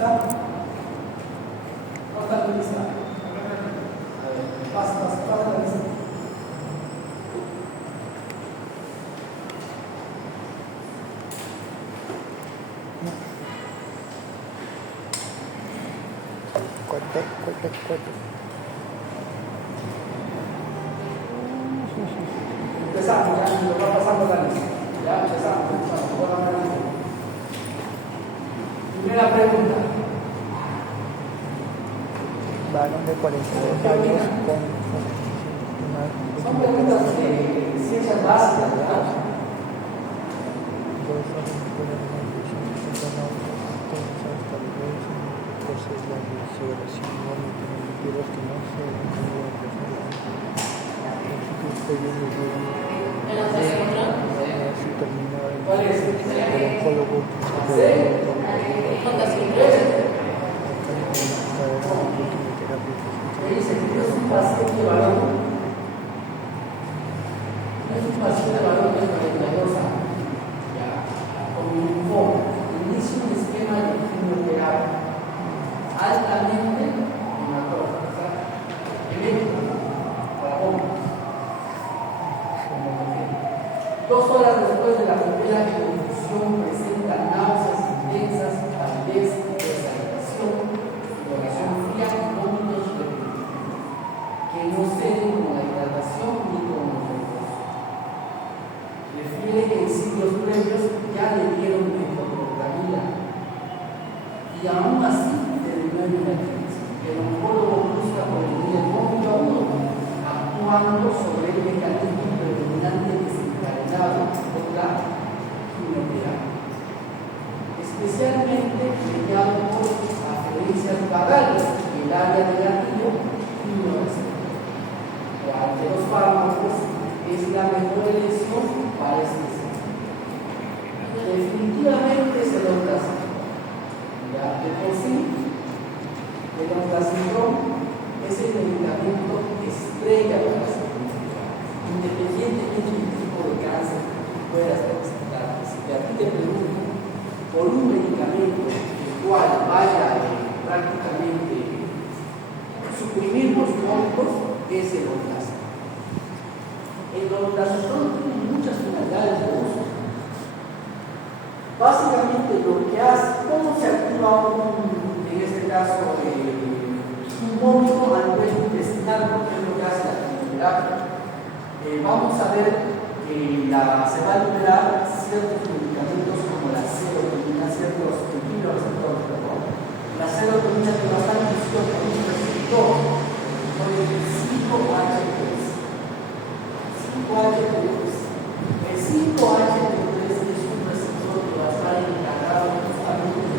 ¿Cuánta lista? A ver, pasa la lista. Cuatro. Empezamos, ya nos va pasando la lista. Ya empezamos. Primera pregunta. Varón de 42 años con Son preguntas de ciencias básicas, ¿verdad? ¿Cuál es? Dice que es un paciente varón. Es un paciente varón de 42 años. Ya, con linfoma. Inicia un esquema de quimioterapia altamente hematófaga. Para hombres. 2 horas después de la primera infusión presenta náuseas intensas, palidez, deshidratación, sudoración fría y vómitos repetitivos, que no ceden con la hidratación ni con los refrescos. Refiere que en siglos previos ya le dieron metoclopramida y aún así terminó en emergencia. El oncólogo busca prevenir el vómito agudo, actuando sobre el mecanismo predominante desencadenado por la quimioterapia, especialmente mediado por aferencias vagales, el área de gatillo quimioreceptor. ¿Cuál de los fármacos es la mejor elección para este sistema? Definitivamente es el ondacitrón. Ya de por sí, el ondacitrón es el medicamento estrella para las enfermedades, independientemente del tipo de cáncer que puedas presentar. Si a ti te pregunto por un medicamento el cual vaya prácticamente suprimir los cólicos, es el ondacitrón. El ondacitrón tiene muchas finalidades de uso. Básicamente lo que hace, ¿cómo se activa en este caso un vómito a nivel intestinal? Que es lo que hace la quimioterapia. Vamos a ver que se va a liberar ciertos medicamentos como la serotonina, ciertos quimioreceptores, perdón. La serotonina que va a estar en función con un receptor, con el 5-HT3. 5-HT3. El 5-HT3 es un receptor que va a estar encargado justamente de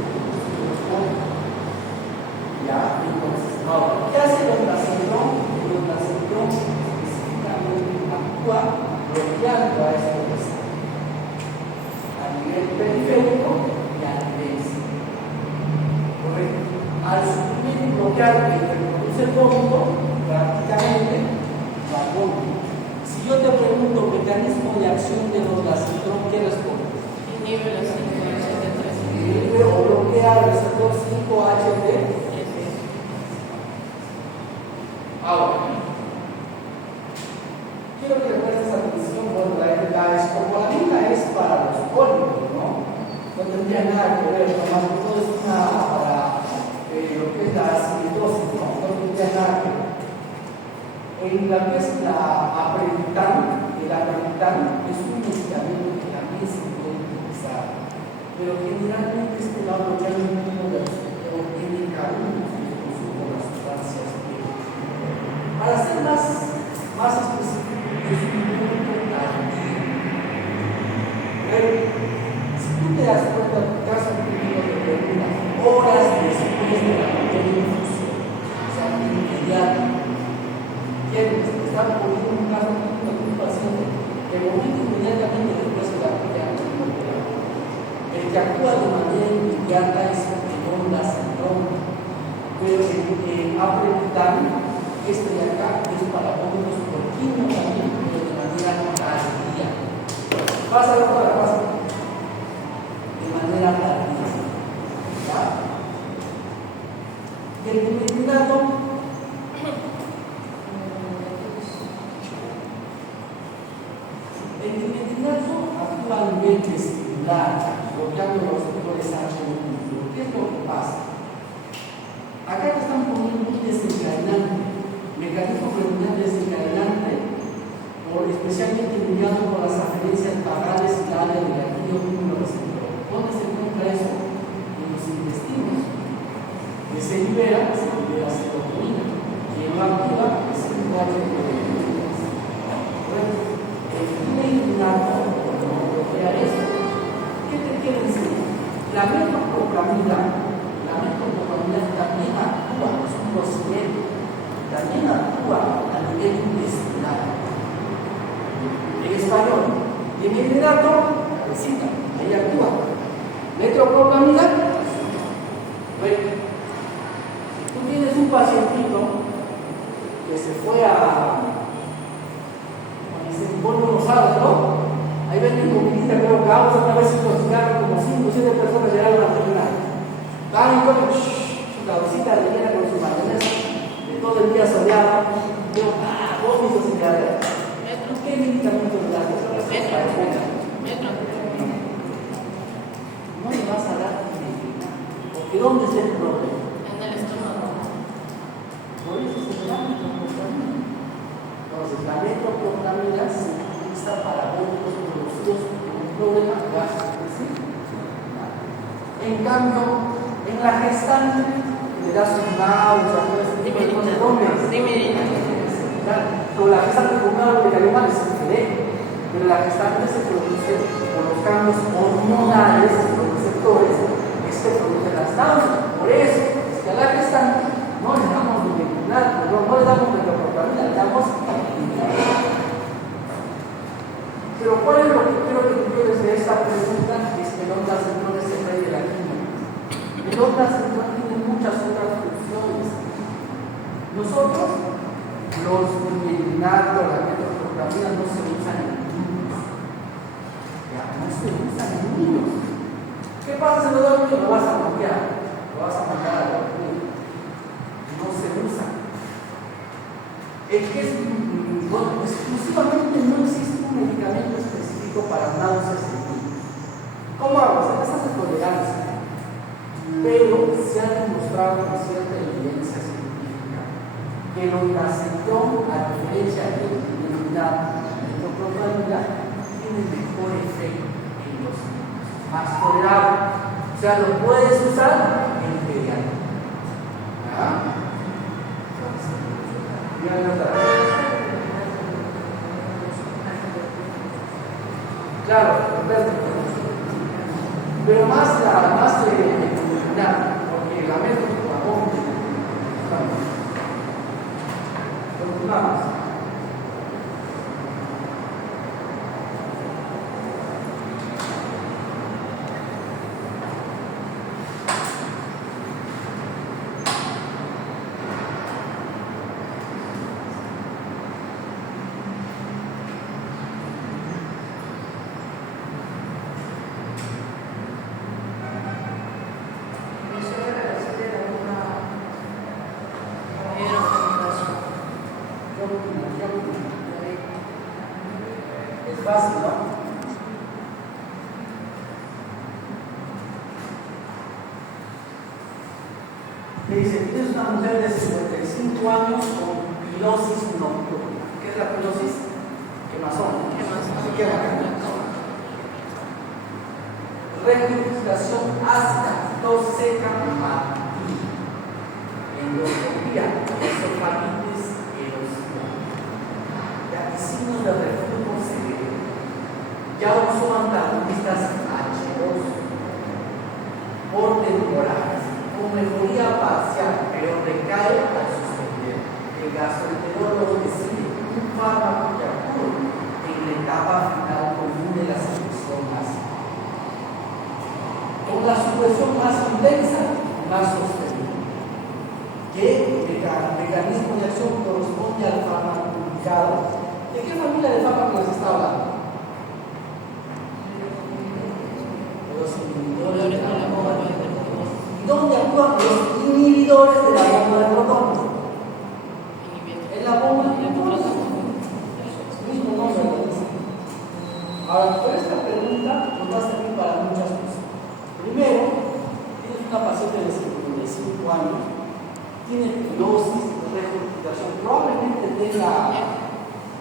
los vómitos. ¿Ya? Entonces, ahora, ¿qué hace el ondacitrón? El ondacitrón específicamente actúa bloqueando a este receptor a nivel periférico y a nivel central. ¿Correcto? Al suprimir y bloquear el que produce el vómito, prácticamente la vómito. Si yo te pregunto mecanismo de acción del ondacitrón, ¿qué respondes? Inhibe los 5-HT3. Inhibe o bloquea el receptor 5-HT3. Ahora, quiero que le prestes atención. Bueno, la escopolamina es para los cólicos, ¿no? No tendría nada que ver, nomás que todo es para lo que es la acidosis, ¿no? No tendría nada que ver. En la que es la apretitán, el apretitán es un medicamento que también se puede utilizar, pero generalmente este va a bloquear un tipo de receptor NK1 que consume las sustancias. Para ser más específico, es un punto tardío. Si tú te das cuenta, en tu caso clínico te preguntas horas después de la primera infusión, o sea, inmediato. ¿Entiendes? Te están poniendo un caso clínico de un paciente que vomita inmediatamente después de la primera quimioterapia. El que actúa de manera inmediata es el ondacitrón, pero el apretitán, este de acá, es para vómitos por quimio también, pero de manera tardía. Pásalo para pásalo. De manera tardía. ¿Ya? tiene que estimular, bloqueando los receptores H1. ¿Qué es lo que pasa? Acá te están poniendo un desencadenante, mecanismo predominante desencadenante, especialmente mediado por las aferencias vagales y la área del gatillo inmunoreceptor. ¿Dónde se encuentra eso? En los intestinos. Que se libera serotonina. Quien lo activa es el 4-HTP. Bueno, el innato no bloquea eso. ¿Qué te quiere enseñar? La metoclopramida también actúa, no es un procedimiento, también actúa a nivel intestinal. En español, y en el hidrato, cabecita, ahí actúa. Metoclopramida, bueno, si tú tienes un pacientito que se fue se pone unos sábados, ¿no? Ahí venden comidita, creo que vamos a vez intoxicaron como 5 o 7 personas llegaron a la terminal. Van y comen su cabecita rellena con su mayonesa de todo el día soleado. Yo, vómitos sin diarrea. ¿Qué medicamento le das? No le vas a dar medicamento. Porque ¿dónde está el problema? En el estómago. Por eso se llama metoclopramida. Entonces, la metoclopramida se utiliza para vómitos producidos por un problema gastrointestinal. En cambio, en la gestante le das un náusea, pero la gestante con algo de animal es diferente. Pero la gestante se produce por los cambios hormonales de los receptores que se producen las náuseas. Por eso es que a la gestante no le damos nada, no le damos metoclopramida, le damos actividad. Pero ¿cuál es lo que quiero que tú lleves de esta pregunta? Es que el onda central es el rey de la química. El onda central tiene muchas otras funciones. Nosotros, los bilinato, la metoclopramida no se usan en niños. Ya, no se usan en niños. ¿Qué pasa si lo das a un niño? Lo vas a bloquear, lo vas a mandar a dormir. No se usa. El que es, bueno, exclusivamente no existe un medicamento específico para náuseas en niños. ¿Cómo hago? Se pasa de tolerancia. Pero se ha demostrado con cierta evidencia científica que el ondansetron, a diferencia de la metoclopramida, tiene mejor efecto en los niños, más tolerable. O sea, lo puedes usar en pediatría. ¿Ah? Claro, pero más de porque la metoclopramida continuamos. Es fácil, ¿no? Me dice, tienes una mujer de 55 años con pilosis nocturna. ¿Qué es la pilosis? Quemazón. Se quema. Regurgitación ácida, tos seca, matina. Endoscopía, esofagite erosiva. Y signos de reflujo severo. Ya usó antagonistas H2 por temporadas, con mejoría parcial, pero recae al suspender. El gastroenterólogo decide un fármaco que actúe en la etapa final común de la secreción ácida. Con la supresión más intensa, más sostenida. ¿Qué mecanismo de acción corresponde al fármaco indicado? ¿De qué familia de fármacos se está hablando? Los inhibidores de la bomba de protones. ¿Dónde actúan los inhibidores de la bomba de protones? En la bomba de protones. Mismo nombre. Ahora, por esta pregunta,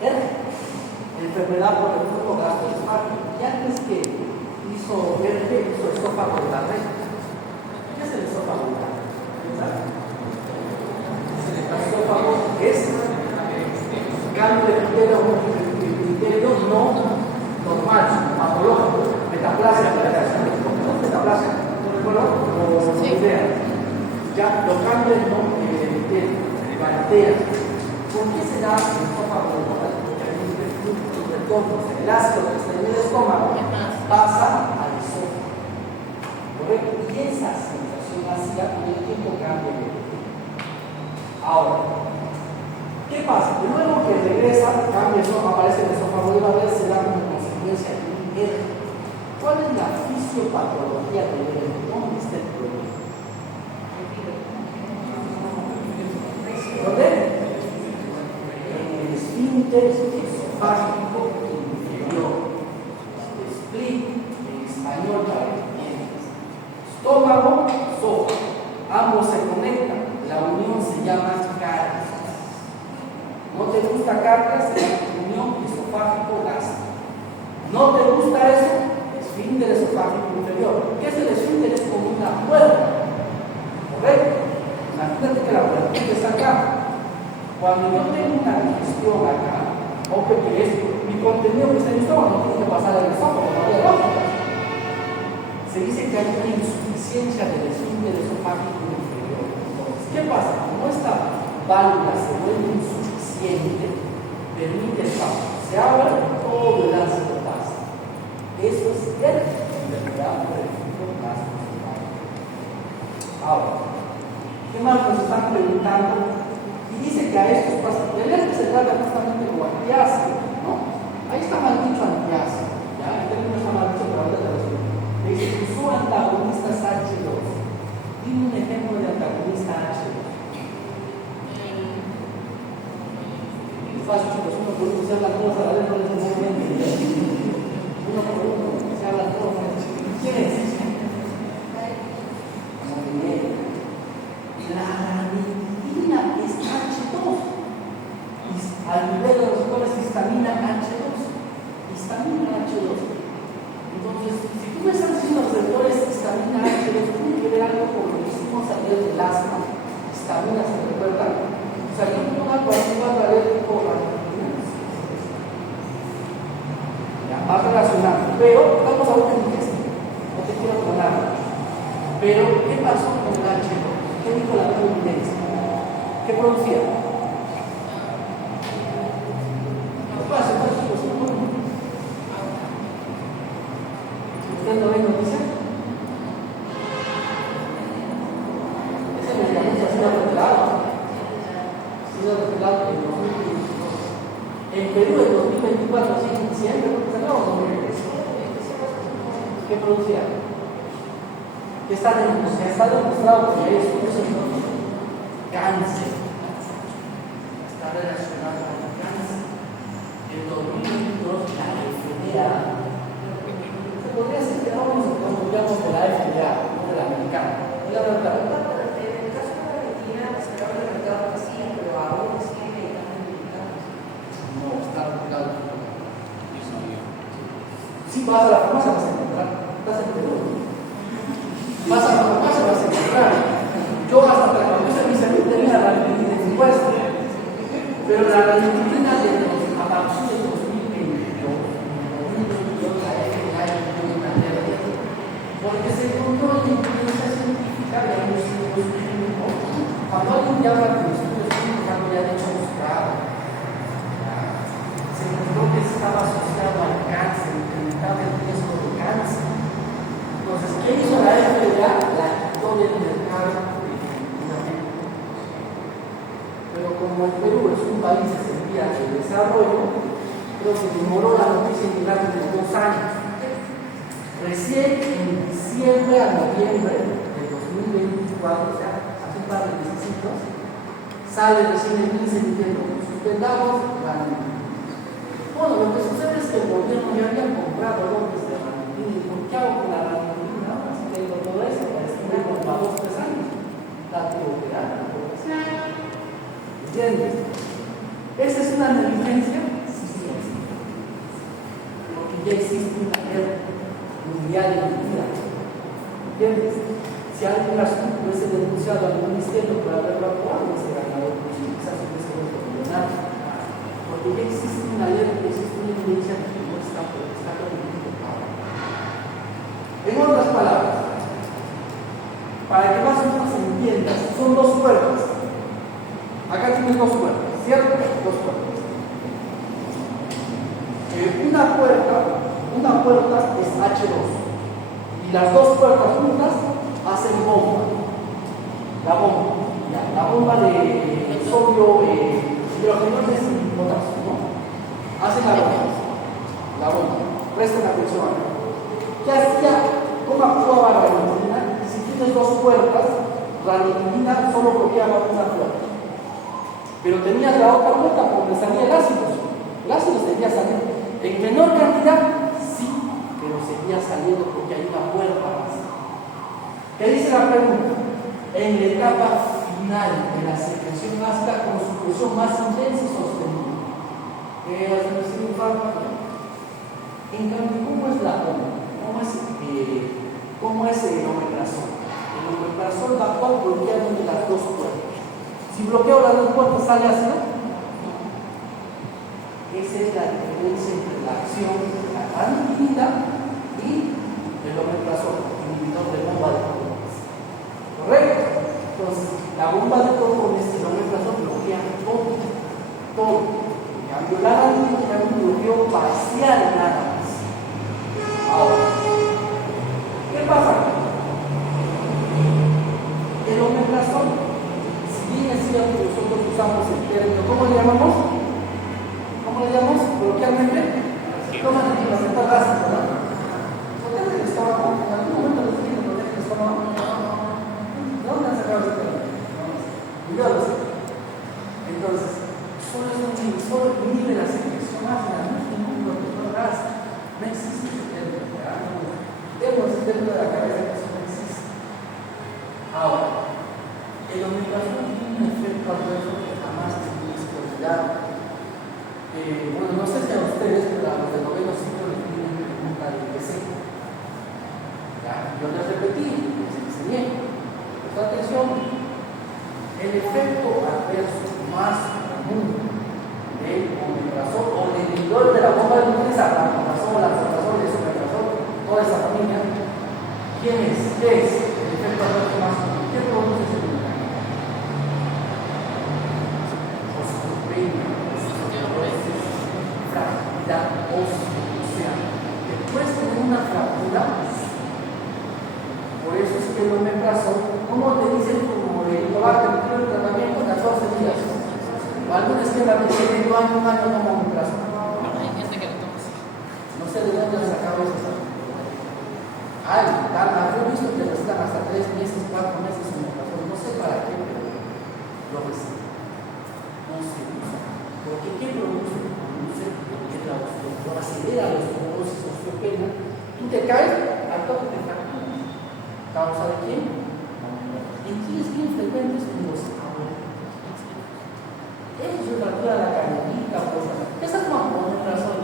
enfermedad por el flujo gastroesofágico. Y antes que hizo esófago de la red. ¿Qué es el esófago de la red? El esófago es cambio de criterio no normal, patológico, metaplasia, metaplasia, ¿no? Sí. Ya los cambios no plantean. ¿Por qué se da el esófago de la red? Porque hay un retorno, el ácido que está en el estómago pasa al esófago. ¿Correcto? Y esa sensación ácida con el tiempo cambia. Ahora, ¿qué pasa? De nuevo que regresa, cambia eso, aparece el esófago de la red, se da como consecuencia de un herpes. ¿Cuál es la fisiopatología del herpes? ¿Dónde está el problema? ¿Dónde? En el esfínter esofágico inferior. Split en español también. Estómago, esófago. Ambos se conectan. La unión se llama caries. ¿No te gusta caries? Se llama unión esofágico-gástrica. ¿No te gusta eso? Esfínter esofágico inferior. ¿Qué es el esfínter? Es como una puerta. ¿Correcto? Imagínate que la puerta está acá. Cuando yo tengo una digestión acá, o que es mi contenido que está en el estómago, no tiene que pasar al esófago, no había lógica. Se dice que hay una insuficiencia del esfínter esofágico inferior. Entonces, ¿qué pasa? Como esta válvula se vuelve insuficiente, permite el paso. Se abre todo el ácido pasa. Eso es enfermedad por el flujo gastroesofágico. Ahora, ¿qué más nos están preguntando? Y dice que a estos pasa. El herpes se trata justamente como antiácido, ¿no? Ahí está mal dicho antiácido. ¿Ya? El término está mal dicho, pero ahora te lo explico. Dice que usó antagonistas H2. Dime un ejemplo de antagonista H2. Es fácil, chicos. Uno por uno se hablan todos a la vez, no les muy bien. Uno por uno se hablan todos. ¿Quién es? Muy bien. La ranitidina es H2. Al nivel de los cuales histamina H2. Histamina H2. Entonces, si tú me estás diciendo receptores histamina H2, tiene que ver algo con lo que hicimos a nivel del asma. Histamina se recuerda. O sea, yo tengo algo así cuando alérgico a ya, más relacionado. Pero, vamos a ver en esto. No te quiero poner. Pero, ¿qué pasó con el H2? ¿Qué dijo la providencia? ¿Qué producía? ¿Qué pasa? ¿Usted no ve noticias? Ese medicamento ha sido revelado. Ha sido revelado en 2022. En Perú en 2024, así en diciembre, ¿no salió o no? ¿Qué producía? Que está demostrado que hay estudios en cáncer. Está relacionado con el cáncer. En 2022, la FDA, se podría decir que no nos confundamos de la FDA, no de la americana. Es la verdad. En el caso de la Argentina, se acaba de mercado que sí, pero aún sigue medicando americanos. No, está regulado. Si vas a la farmacia, vas a encontrar. Estás en Perú. Vas a la farmacia, vas a encontrar. Yo hasta que me puse mi salud tenía la ranitidina en puesto. Pero la ranitidina a partir de 2022, la FDA impone una alerta. Porque se encontró en la evidencia científica de un estudio clínico. Cuando alguien ya habla de estudios clínicos, algo ya de hecho mostrado. Se encontró que estaba asociado al cáncer, incrementaba el riesgo de cáncer. Entonces, ¿qué hizo la FDA? La quitó del mercado definitivamente. Pero como el Perú es un país en vías de desarrollo, creo que demoró la noticia en llegar de 2 años. Recién en diciembre a noviembre de 2024, o sea, hace un par de meses, sale recién el 15 diciendo, suspendamos la ranitidina. Bueno, lo que sucede es que el gobierno ya había comprado lotes de ranitidina. ¿Y por qué hago con la ranitidina? Así que digo todo eso, para estimar como a 2 o 3 años. La teoría, ¿entiendes? Esa es una negligencia ¿Entiendes? Si alguien hubiese denunciado al ministerio por haberlo actuado, hubiese ganado quizás hubiese vuelto millonario. Porque ya existe una ley, existe una evidencia que no está permitido. En otras palabras, para que más o menos entiendas, son dos puertas. Acá tienes dos puertas, ¿cierto? Dos puertas. Una puerta es H2 y las dos puertas juntas hacen bomba. La bomba de sodio, hidrógeno es potasio, ¿no? Hacen la bomba. Presten atención acá. ¿Qué hacía? ¿Cómo actuaba la ranitidina? Si tienes dos puertas, la ranitidina solo bloqueaba una puerta. Pero tenías la otra puerta por donde salía el ácido. El ácido seguía saliendo. En menor cantidad, sí, pero seguía saliendo porque hay una puerta más. ¿Qué dice la pregunta? En la etapa final de la secreción ácida con su presión más intensa y sostenida. En cambio, ¿cómo es la bomba? ¿Cómo es el omeprazol? El omeprazol va bloqueando las dos puertas. Si bloqueo las dos puertas, ¿sale ácido? Esa es la diferencia entre la acción de la ranitidina y el omeprazol, inhibidor de bomba de protones. ¿Correcto? Entonces, la bomba de protones y el omeprazol bloquean todo. En cambio, la ranitidina es un bloqueo parcial nada más. Ahora, ¿qué pasa? El omeprazol, si bien es cierto que nosotros usamos el término, ¿cómo le llamamos? ¿Cómo le llamamos? Coloquialmente, toman el fundamental básico, ¿no? ¿Protege el estómago? ¿En algún momento les dije que protege el estómago? ¿De dónde han sacado ese término? Yo lo sé. Entonces, solo inhibe la secreción ácida, no es ningún protector gas. No existe ese término, ¿verdad? Tenemos el término de la cabeza que eso no existe. Ahora, el omeprazol tiene un efecto adverso que jamás tuvimos que olvidar. Bueno, no sé si a ustedes, pero a los de noveno ciclo les piden una pregunta de IPC. Yo les repetí, les enseñé. Presta atención. El efecto adverso más común del omeprazol o del inhibidor de la bomba de protones, la omeprazol, el omeprazol, toda esa familia, ¿quién es? ¿Qué es el efecto adverso más común? ¿Qué produce ese medicamento? Osteopenia. Fragilidad ósea, o sea, después de una fractura, por eso es que el omeprazol, ¿cómo te dicen? Como de tomar el tratamiento 14 días. O alguna esquema que tiene un año toma omeprazol. No sé de dónde han sacado eso. Yo he visto que lo están hasta 3 meses, 4 meses omeprazol. No sé para qué, pero lo reciben. No se usa. Porque ¿qué produce? Acelera la osteoporosis, osteopenia, tú te caes, al toque te fracturas. ¿Causa de quién? En quienes bien frecuentes en los abuelos. Eso es fractura de la canelita, esa es una omeprazol.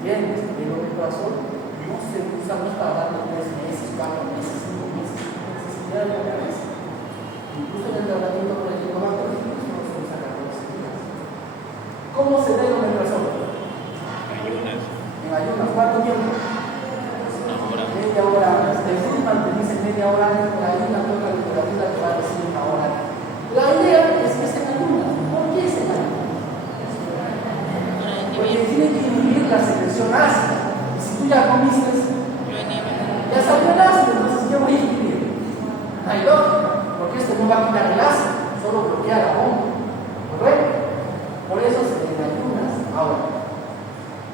¿Entiendes? El omeprazol no se usa, no es para darle 3 meses, 4 meses, 5 meses, se da la cabeza. Incluso en el tratamiento con el glicomato, no se usa 14 días. ¿Cómo se da el omeprazol? En ayunas. ¿Cuánto tiempo? Media hora. El Friedman te dice media hora, hay una otra literatura que va a decir 1 hora. La idea es que se en ayunas. ¿Por qué se en ayunas? Porque tiene que inhibir la secreción ácida. Y si tú ya comiste, ya salió el ácido, entonces ¿qué voy a inhibir? No hay lógica, porque esto no va a quitar el ácido, solo bloquea la bomba. ¿Correcto? Por eso se en ayunas. Ahora,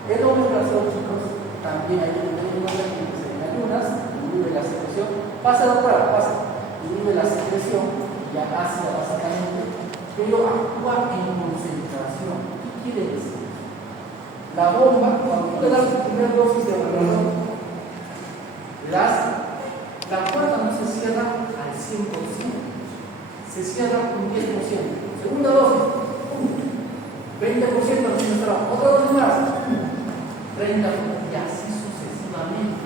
el omeprazol, chicos, también hay un en ayunas, inhibe la secreción. Pasa, doctora, pasa. Inhibe la secreción, ya ácida básicamente, pero actúa en concentración. ¿Qué quiere decir? La bomba, cuando tú le das tu primera dosis de omeprazol, la puerta no se cierra al 100%, se cierra un 10%. Segunda dosis, 20% no se otra dosis más, 30%, y así sucesivamente.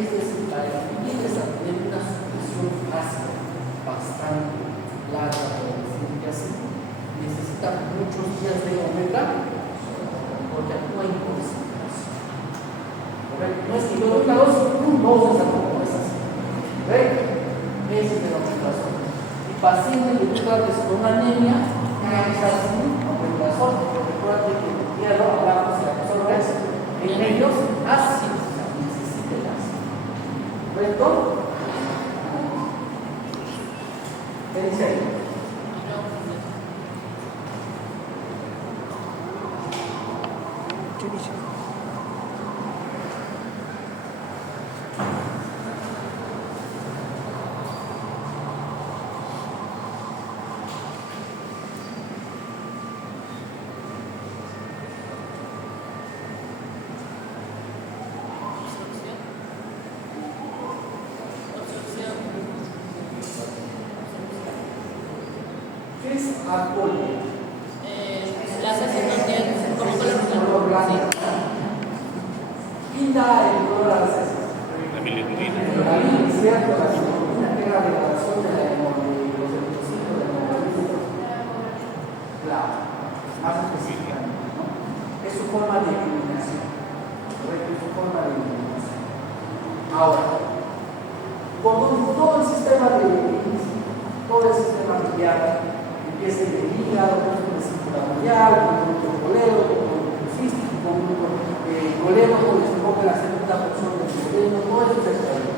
Es decir, para llegues a tener una sucesión ácida bastante larga, por decir así, necesita muchos días de omega porque actúa en concentración. No es que yo doy una dosis, no se como es así. Ese es el omeprazol. Y paciente que tú trates con anemia, así, omeprazol, porque recuerda que el hierro, hablamos de la persona en ellos ácidos, necesita el ácido. ¿Correcto? ¿Qué dice ahí? ¿Qué dice? ¿Qué es alcohol? Las heces no tienen como color blanco. ¿Quién da el color a las heces? La bilirrubina. La bilirrubina, ¿cierto? La bilirrubina, que es la degradación de los eritrocitos de la hemoglobina. Claro, más específicamente, ¿no? Es su forma de eliminación. ¿Correcto? Es su forma de eliminación. Ahora, cuando todo el sistema biliar empieza en el hígado, con el círculo biliar, con el colero, con el cístico, con el colero, donde se enfoca la segunda porción del colero, todo eso es el.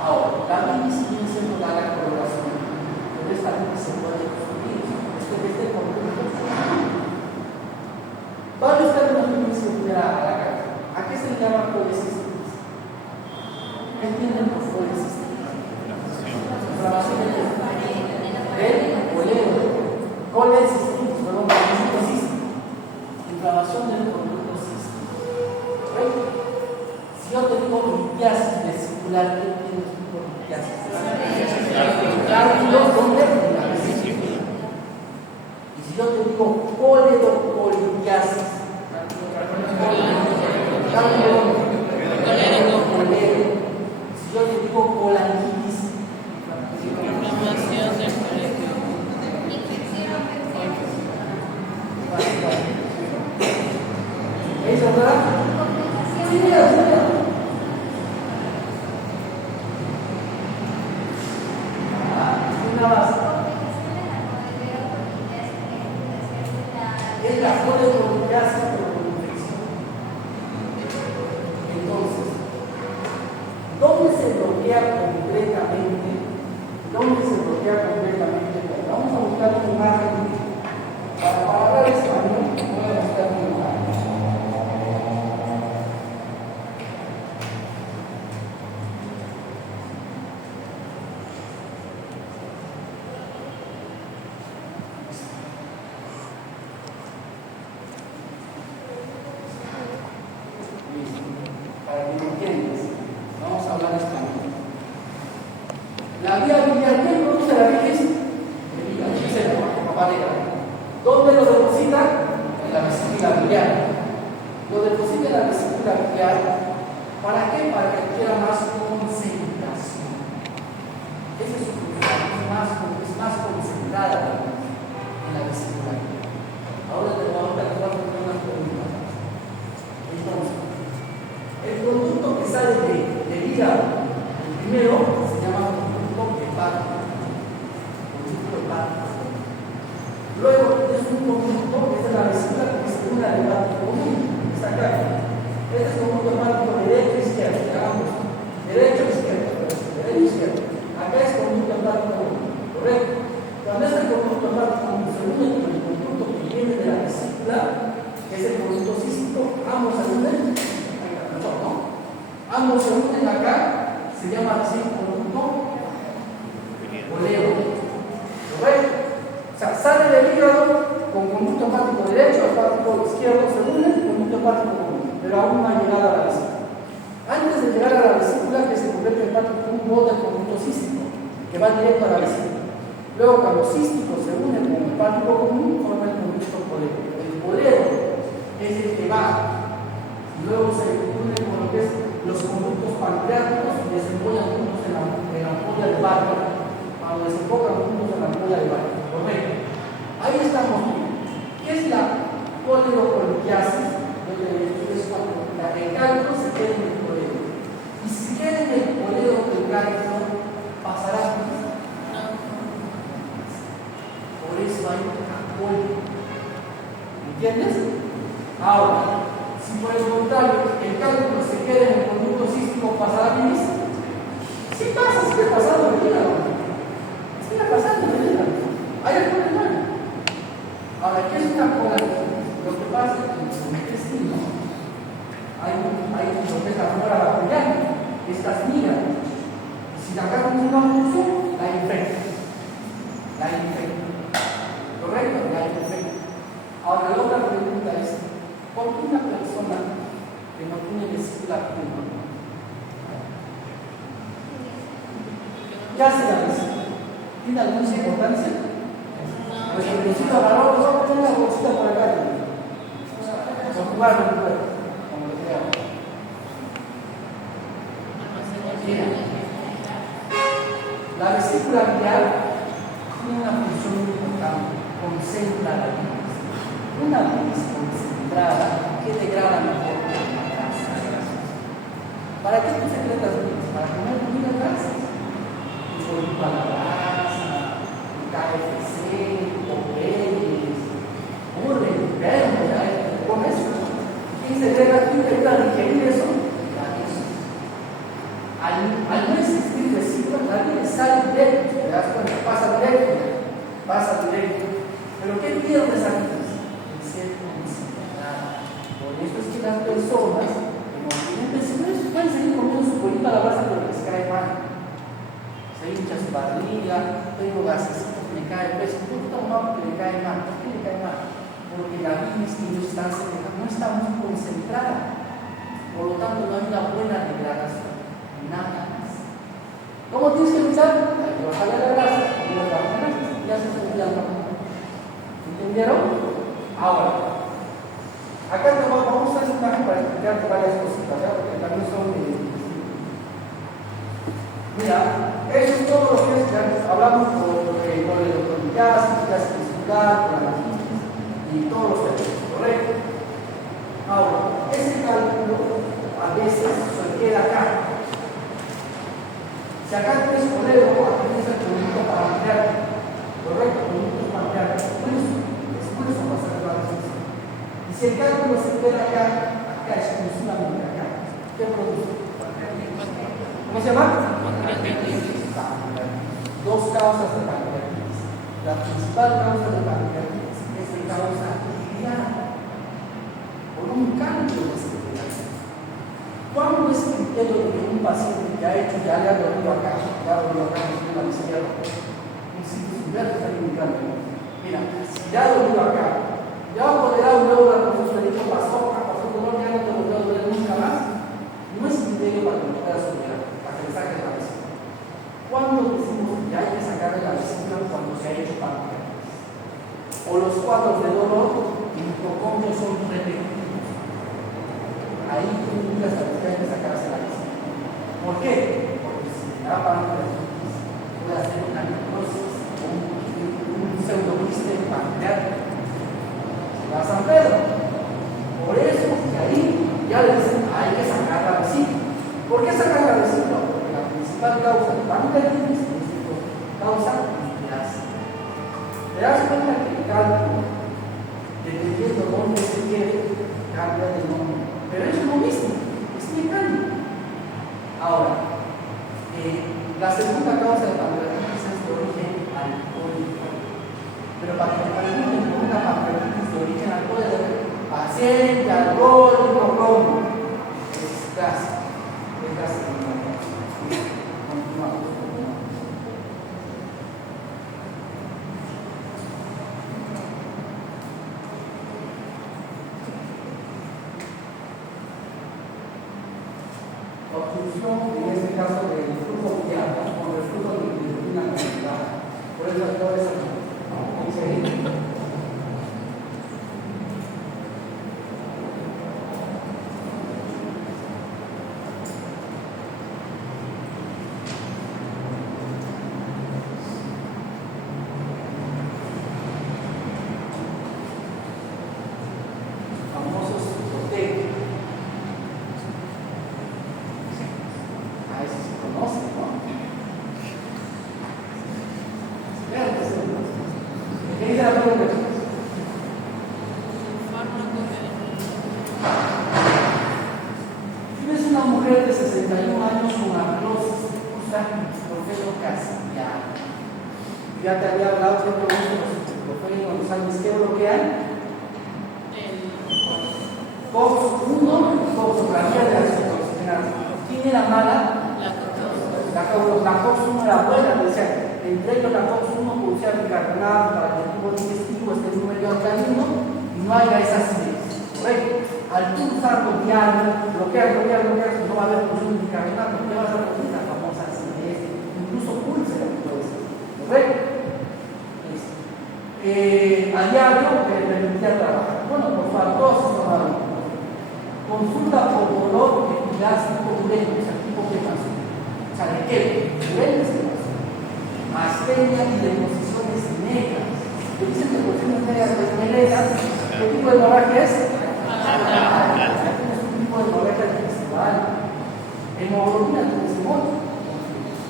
Ahora, también sigue siendo la coloración, pero esta gente se puede construir, esto que esté con varios términos que se poner a la cara. ¿A qué se le llama colecistitis? ¿Qué entienden por colecistitis? Inflamación del colero. Colecistitis, perdón, conducto cístico. Inflamación del conducto cístico. Si yo te digo litiasis vesicular, ¿qué entiendes tú por litiasis? Cálculos, ¿dónde? En la vesícula. Y si yo te digo coledocolitiasis, si yo te digo colangitis, Inflamación del colero. ¿es verdad? Sí, mira, sí, mira. Nada más. Es la coledocolitiasis por infección. Entonces, ¿dónde se bloquea completamente? Vamos a buscar una imagen. Para hablar español, voy a buscar una imagen. Para que me entiendas, vamos a hablar español. La vía biliar, ¿qué produce la bilis? El hígado, la papadera. ¿Dónde lo deposita? En la vesícula biliar. Lo deposita en la vesícula biliar. ¿Para qué? Para que adquiera más concentración. Esa es su función, es más concentrada en la vesícula biliar. Ahora te voy a poner unas preguntas. Entonces, el producto que sale del hígado, el primero, se llama conducto hepático. Luego es un conducto que es de la vesícula que se une al hepático común. Está acá. Este es conducto hepático derecho e izquierdo. Hagamos derecho e izquierdo. Derecho e izquierdo. Acá es conducto hepático común. ¿Correcto? Cuando este conducto hepático común se une con el conducto que viene de la vesícula, que es el conducto cístico, ambos se unen. Ambos se unen acá, se llama así conducto colero. ¿Correcto? O sea, sale del hígado con conducto hepático derecho, hepático izquierdo, se unen, conducto hepático común, pero aún no ha llegado a la vesícula. Antes de llegar a la vesícula, que se complete el hepático común, bota el conducto cístico, que va directo a la vesícula. Luego, cuando los císticos se unen con el hepático común, forma el conducto colero. El colero es el que va, y luego se une con el del barco, cuando desembocan juntos en la ampolla del barco. Correcto. Ahí estamos bien. ¿Qué es la coledocolquiasis? Es cuando el cálculo se queda en el coledo. Y si queda en el coledo del cálculo, pasará. Por eso hay apoyo. ¿Entiendes? Ahora, si por el contrario el cálculo se queda en el conducto cístico, ¿pasará bien? Sí pasa, sigue pasando, ¿verdad? Sigue pasando, ¿verdad? Hay algo de mal. Ahora, ¿qué es una cola? Lo que pasa es que en el intestino hay lo que es la flora bacteriana, estas migas. Si la carne no mucho, la infecta. La infecta. ¿Correcto? La infecta. Ahora, la otra pregunta es, ¿por qué una persona que no tiene vesícula pluma? ¿Qué hace la vesícula? ¿Tiene alguna importancia? Pues el vecino agarró, vamos a poner la bolsita por acá. Por jugar con el cuerpo, como lo creamos. Mira, la vesícula biliar tiene una función muy importante, concentra la bilis. Una bilis concentrada que degrada mejor la grasa. ¿Para qué tú secretas bilis? Para comer comida grasa. Para la grasa, KFC, Popeyes, Burger, con eso. ¿Quién se trata de digerir eso? Al no existir vesícula, la bilis sale directo, ¿te das cuenta? Pasa directo. Pero ¿qué pierdes aquí? El ser concentrado. Por eso es que las personas que no tienen vesícula pueden seguir comiendo su bolita a la brasa, pero les cae mal. Se hincha su barriga, tengo gases, me cae el peso, un poquito más porque le cae mal. ¿Por qué le cae mal? Porque la bilis que no está muy concentrada. Por lo tanto, no hay una buena degradación. Nada más. ¿Cómo tienes que luchar? Hay que bajarle la grasa, y las grasas, ya se estudian. ¿Entendieron? Ahora, acá vamos a hacer una imagen para explicarte varias cositas, ¿ya? Porque también son mira, eso es todo lo que es, ya hablamos por coledocolquiasis, clase vesicular, colangitis y todos los términos, ¿correcto? Ahora, ese cálculo a veces se queda acá. Si acá tienes coledo, aquí tienes el conducto para ampliar, ¿correcto? Conductos para ampliar, es por eso pasar la resolución. Y si el cálculo se queda acá exclusivamente acá, ¿qué produce? ¿Cómo se llama? Dos causas de pancreatitis. La principal causa de pancreatitis es de causa biliar, por un cambio de circulación. ¿Cuándo es criterio de que un paciente que ha hecho ya le ha dolido acá, en la izquierda, un sitio inverso está indicando? Mira, si ya ha dolido acá, ya ha apoderado luego de la profesora, pasó dolor, ya no te volvió a doler nunca más, no es criterio para que lo puedas superar, para que le saques la vesícula. ¿Cuándo decimos que hay que sacarle la vesícula? Cuando se ha hecho pancreatitis. O los cuadros de dolor mitocondrios son repetitivos. Ahí tú indicas a que hay que sacarse la vesícula. ¿Por qué? Porque si te da pancreatitis, puede hacer una necrosis o un pseudoquiste pancreático. Se va a San Pedro. Por eso que ahí ya le dicen hay que sacar la vesícula. ¿Por qué sacar la vesícula? Porque la principal causa de pancreatitis es causa grasa. ¿Te das cuenta que el cálculo, dependiendo de dónde se quiere, cambia de nombre? Pero es lo mismo, es mecánico. Ahora, la segunda causa de pancreatitis es de origen alcohólico. Pero para que me una pancreatitis de origen alcohólico, paciente alcohólico con es gas. Obstrucción, en este caso, del flujo biliar, con el flujo de bilirrubina molecular. Por eso todo eso encasillado. Ya te había hablado de los ibuprofeno, los años que bloquean. COX-1 y COX-1 de las citoquinas. ¿Quién era mala? La COX-1 era buena, decía, entre ellos la COX-1 producía bicarbonato para que el tubo digestivo esté en un medio alcalino y no haya esa acidez. ¿Correcto? Al tú usarlo diario, bloquear, no va a haber producción de bicarbonato, ¿qué vas a producir? La famosa acidez, incluso úlcera, ¿correcto? Al diario que le permitía trabajar. Bueno, por favor, todos estos valores. Consulta por dolor epigástrico ureño, o sea, tipo que pasó. O sea, ¿de qué? Ureño se pasó. Astenia y deposiciones negras. ¿Qué dicen deposiciones negras de melenas? ¿Qué tipo de hemorragia es? Es un tipo de hemorragia principal. Hemoglobina de testimonio,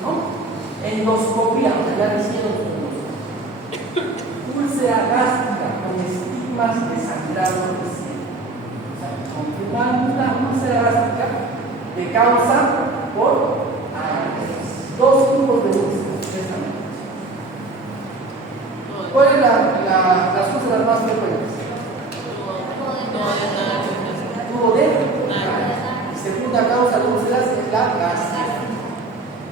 ¿no? Endoscopía, o sea, ya hicieron úlcera gástrica con estigmas de sangrado reciente. O sea, confirmando una úlcera gástrica de causa por dos tipos de úlceras. ¿Cuál es las úlceras más frecuentes? Duodeno. Y segunda causa de úlceras es la gastritis.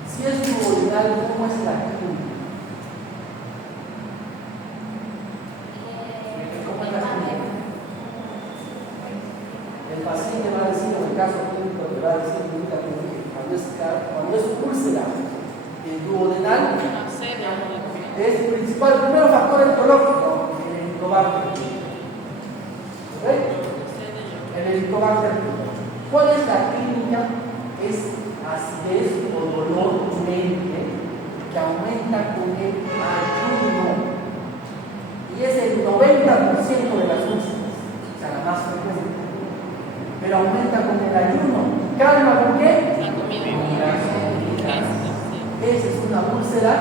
Si es duodenal, ¿cómo es la clínica? El paciente va a decir, en el caso clínico, le va a decir cuando es úlcera el duodenal, es el principal, primero factor etiológico, el helicobacter. ¿Correcto? El helicobacter. ¿Cuál es la clínica? Es acidez o dolor urente que aumenta con el ayuno. Y es el 90% de las úlceras, o sea, la más frecuente. Pero aumenta con el ayuno. ¿Calma con qué? La comida. Esa es una úlcera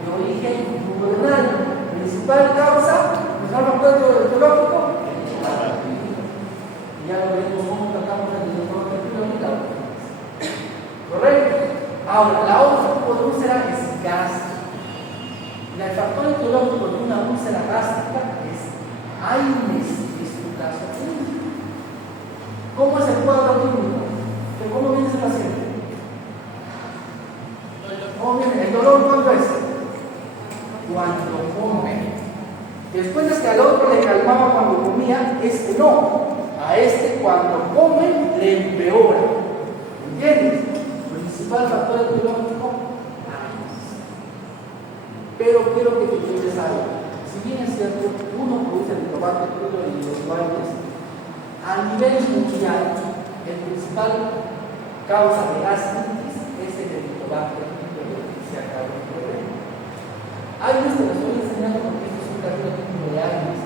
de origen duodenal. Principal causa, principal factor etiológico, y ya lo veremos cómo tratamos el helicobacter. ¿Correcto? Ahora, la otra tipo de úlcera es gástrica. El factor etiológico de una úlcera gástrica es AINES de su caso clínico. ¿Cómo es el cuadro clínico? ¿Cómo viene ese paciente? ¿Cómo viene? ¿El dolor cuándo es? Cuando come. Después de que al otro le calmaba cuando comía, este no. A este cuando come le empeora. ¿Entiendes? Principal factor etiológico, AINES. Pero quiero que te entiendas algo. Si bien es cierto, uno produce el helicobacter pylori y los AINES, a nivel mundial, el principal causa de gastritis es el helicobacter pylori. Se acabó el problema. AINES te lo estoy enseñando porque este es un capítulo típico de AINES,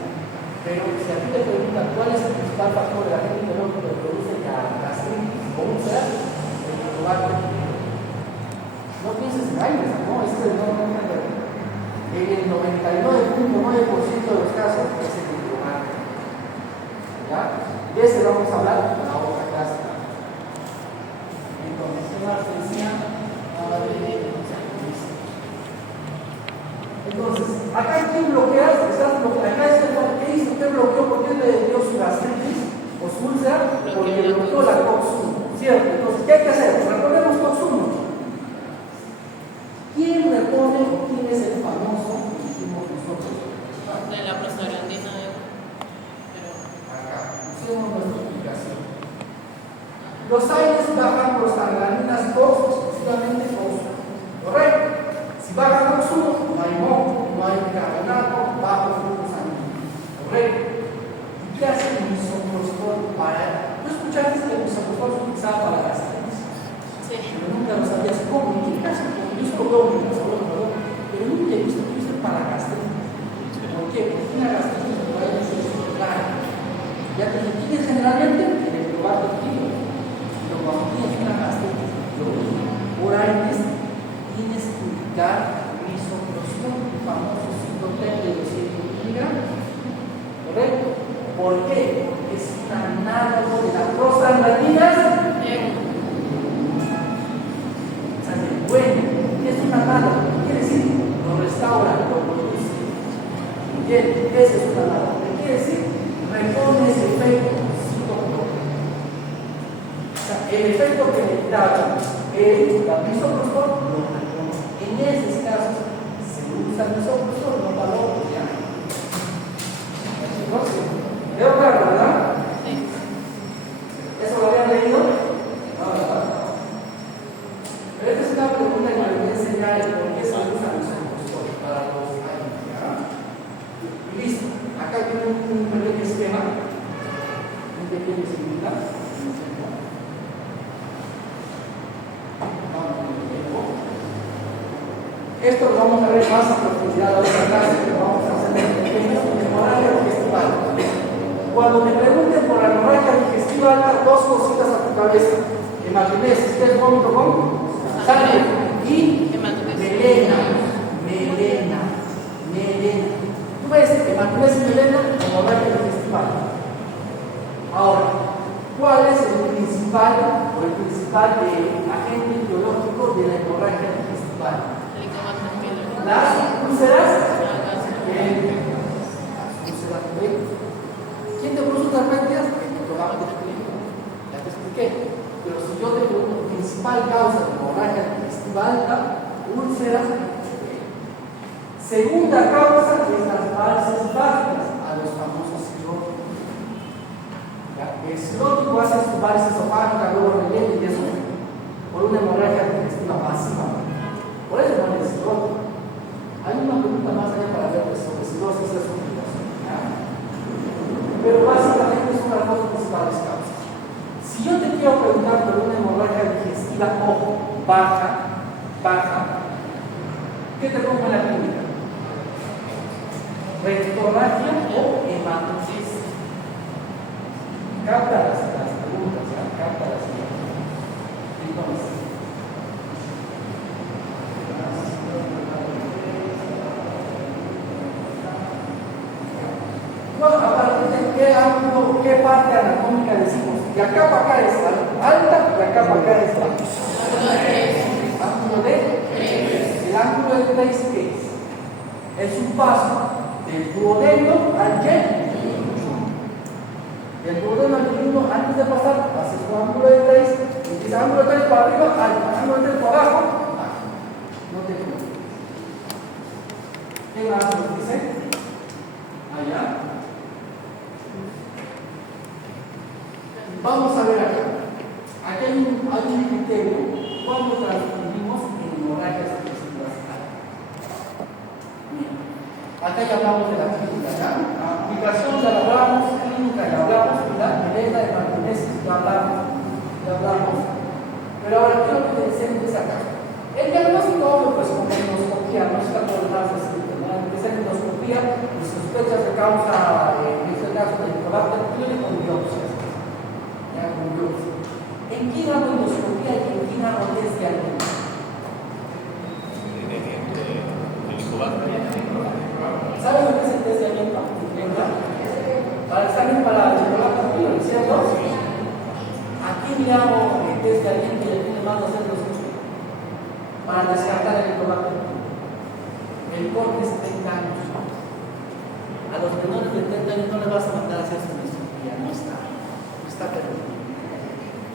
pero si a ti te preguntan cuál es el principal factor de la gente etiológico que produce la gastritis o úlcera, el helicobacter pylori. No pienses en AINES, no, este es el nombre de en el 99.9% de los casos es el helicobacter. ¿Ya? De ese vamos a hablar en la otra clase. Entonces, ¿qué más decía? Entonces, acá ¿quién bloquea? Acá es ¿qué hizo? ¿Qué bloqueó? ¿Por qué le dio su gastritis o su úlcera? Porque bloqueó la COX-1, ¿cierto? Entonces, ¿qué hay que hacer? Reponemos COX-1. ¿Quién repone o quién es el famoso que dijimos nosotros? De la prostaglandina. Acá, usemos nuestra explicación. Los AINES bajan prostaglandinas COX exclusivamente COX, ¿correcto? Si baja COX-1, no hay moco, no hay bicarbonato, bajo flujo sanguíneo, ¿correcto? ¿Y qué hace el misoprostol para? ¿Tú escuchaste que el misoprostol se utilizaba para la gastritis? Sí. Pero nunca lo sabías cómo, ¿y qué pasa? Yo solo veo en el salón, pero nunca he visto que usen para la gastritis. ¿Por qué? Porque una gastritis puede ser clara. Ya te lo tienes generalmente en el helicobacter pylori, pero cuando tienes una gastritis por AINES, tienes que ubicar el misoprostol, el famoso 5T de 200 miligramos. ¿Correcto? ¿Por qué? Porque es un análogo de las prostaglandinas. Bueno, es un análogo análogo. Quiere decir, lo restaura, lo produce. Bien, ese es un análogo. Quiere decir, repone ese efecto citotónico. O sea, el efecto que le quitaba el misoprostol lo repone. En esos casos se usa el misoprostol, no para lo otro ya. ¿Veo claro, verdad? Sí. ¿Eso lo habían leído? No, ¿verdad? Pero esta es una pregunta que me voy a enseñar el por qué se usa el misoprostol para los años. Y listo. Acá tiene un pequeño esquema. Un pequeño esquema. Esto lo vamos a ver más a profundidad a otra clase, pero vamos a hacer un pequeño hemorragia digestiva alta. Cuando me pregunten por la hemorragia digestiva alta, dos cositas a tu cabeza. Hematomesis, ¿qué es vómito con? Sangre. Y melena. ¿Tú ves hematomesis y melena? Hemorragia digestiva alta. Ahora, ¿cuál es el principal agente biológico de la hemorragia digestiva alta? Las úlceras. ¿Quién te produce interferencias? El programa de explico. Ya te expliqué. Pero si yo te pregunto, principal causa de hemorragia digestiva alta, úlceras. Segunda causa es las varices gástricas, a los famosos cirróticos. El cirrótico hace su varices esofágica, luego relleno y eso por una hemorragia digestiva masiva. Por eso no es cirrótico. Hay una pregunta más allá para ver sobre cirrosis es un virus. Pero básicamente son las dos principales causas. Si yo te quiero preguntar por una hemorragia digestiva, ojo, baja, ¿qué te pongo en la clínica? Rectorragia o hematosis. Capta las preguntas, capta las preguntas. Entonces, a partir de qué parte anatómica decimos, de acá para acá es alta, de acá para acá es baja. Ángulo de el ángulo de Grace, ¿qué es? Es un paso del duodeno al yeyuno. Del duodeno al yeyuno, antes de pasar, haces un ángulo de Grace, y dices ángulo de Grace para arriba, alto, ángulo de Grace para abajo, bajo. No te preocupes. ¿Qué más nos dice? Allá. Vamos a ver acá. Aquí hay un criterio cuando transcribimos en hemorragias digestivas altas. Acá ya hablamos de la clínica, ¿ya? Aplicación ya la hablamos, clínica ya hablamos, la melena de hematomesis ya hablamos. Pero ahora quiero que te enseñes acá. El diagnóstico obvio, pues con endoscopía, no está por más decirte, ¿no? Empieza en endoscopía y sospechas de causa, en este caso, de Helicobacter pylori con biopsias. ¿En quién hago endoscopía y en quién hago test de aliento? ¿Saben lo que es el test de aliento? Para el examen para el Helicobacter pylori, ¿cierto? ¿A quién le hago el test de aliento y a quién le mando a hacer endoscopía? Para descartar el Helicobacter pylori. El corte es 30 años. A los menores de 30 años no les vas a mandar a hacer su endoscopía, no está permitido.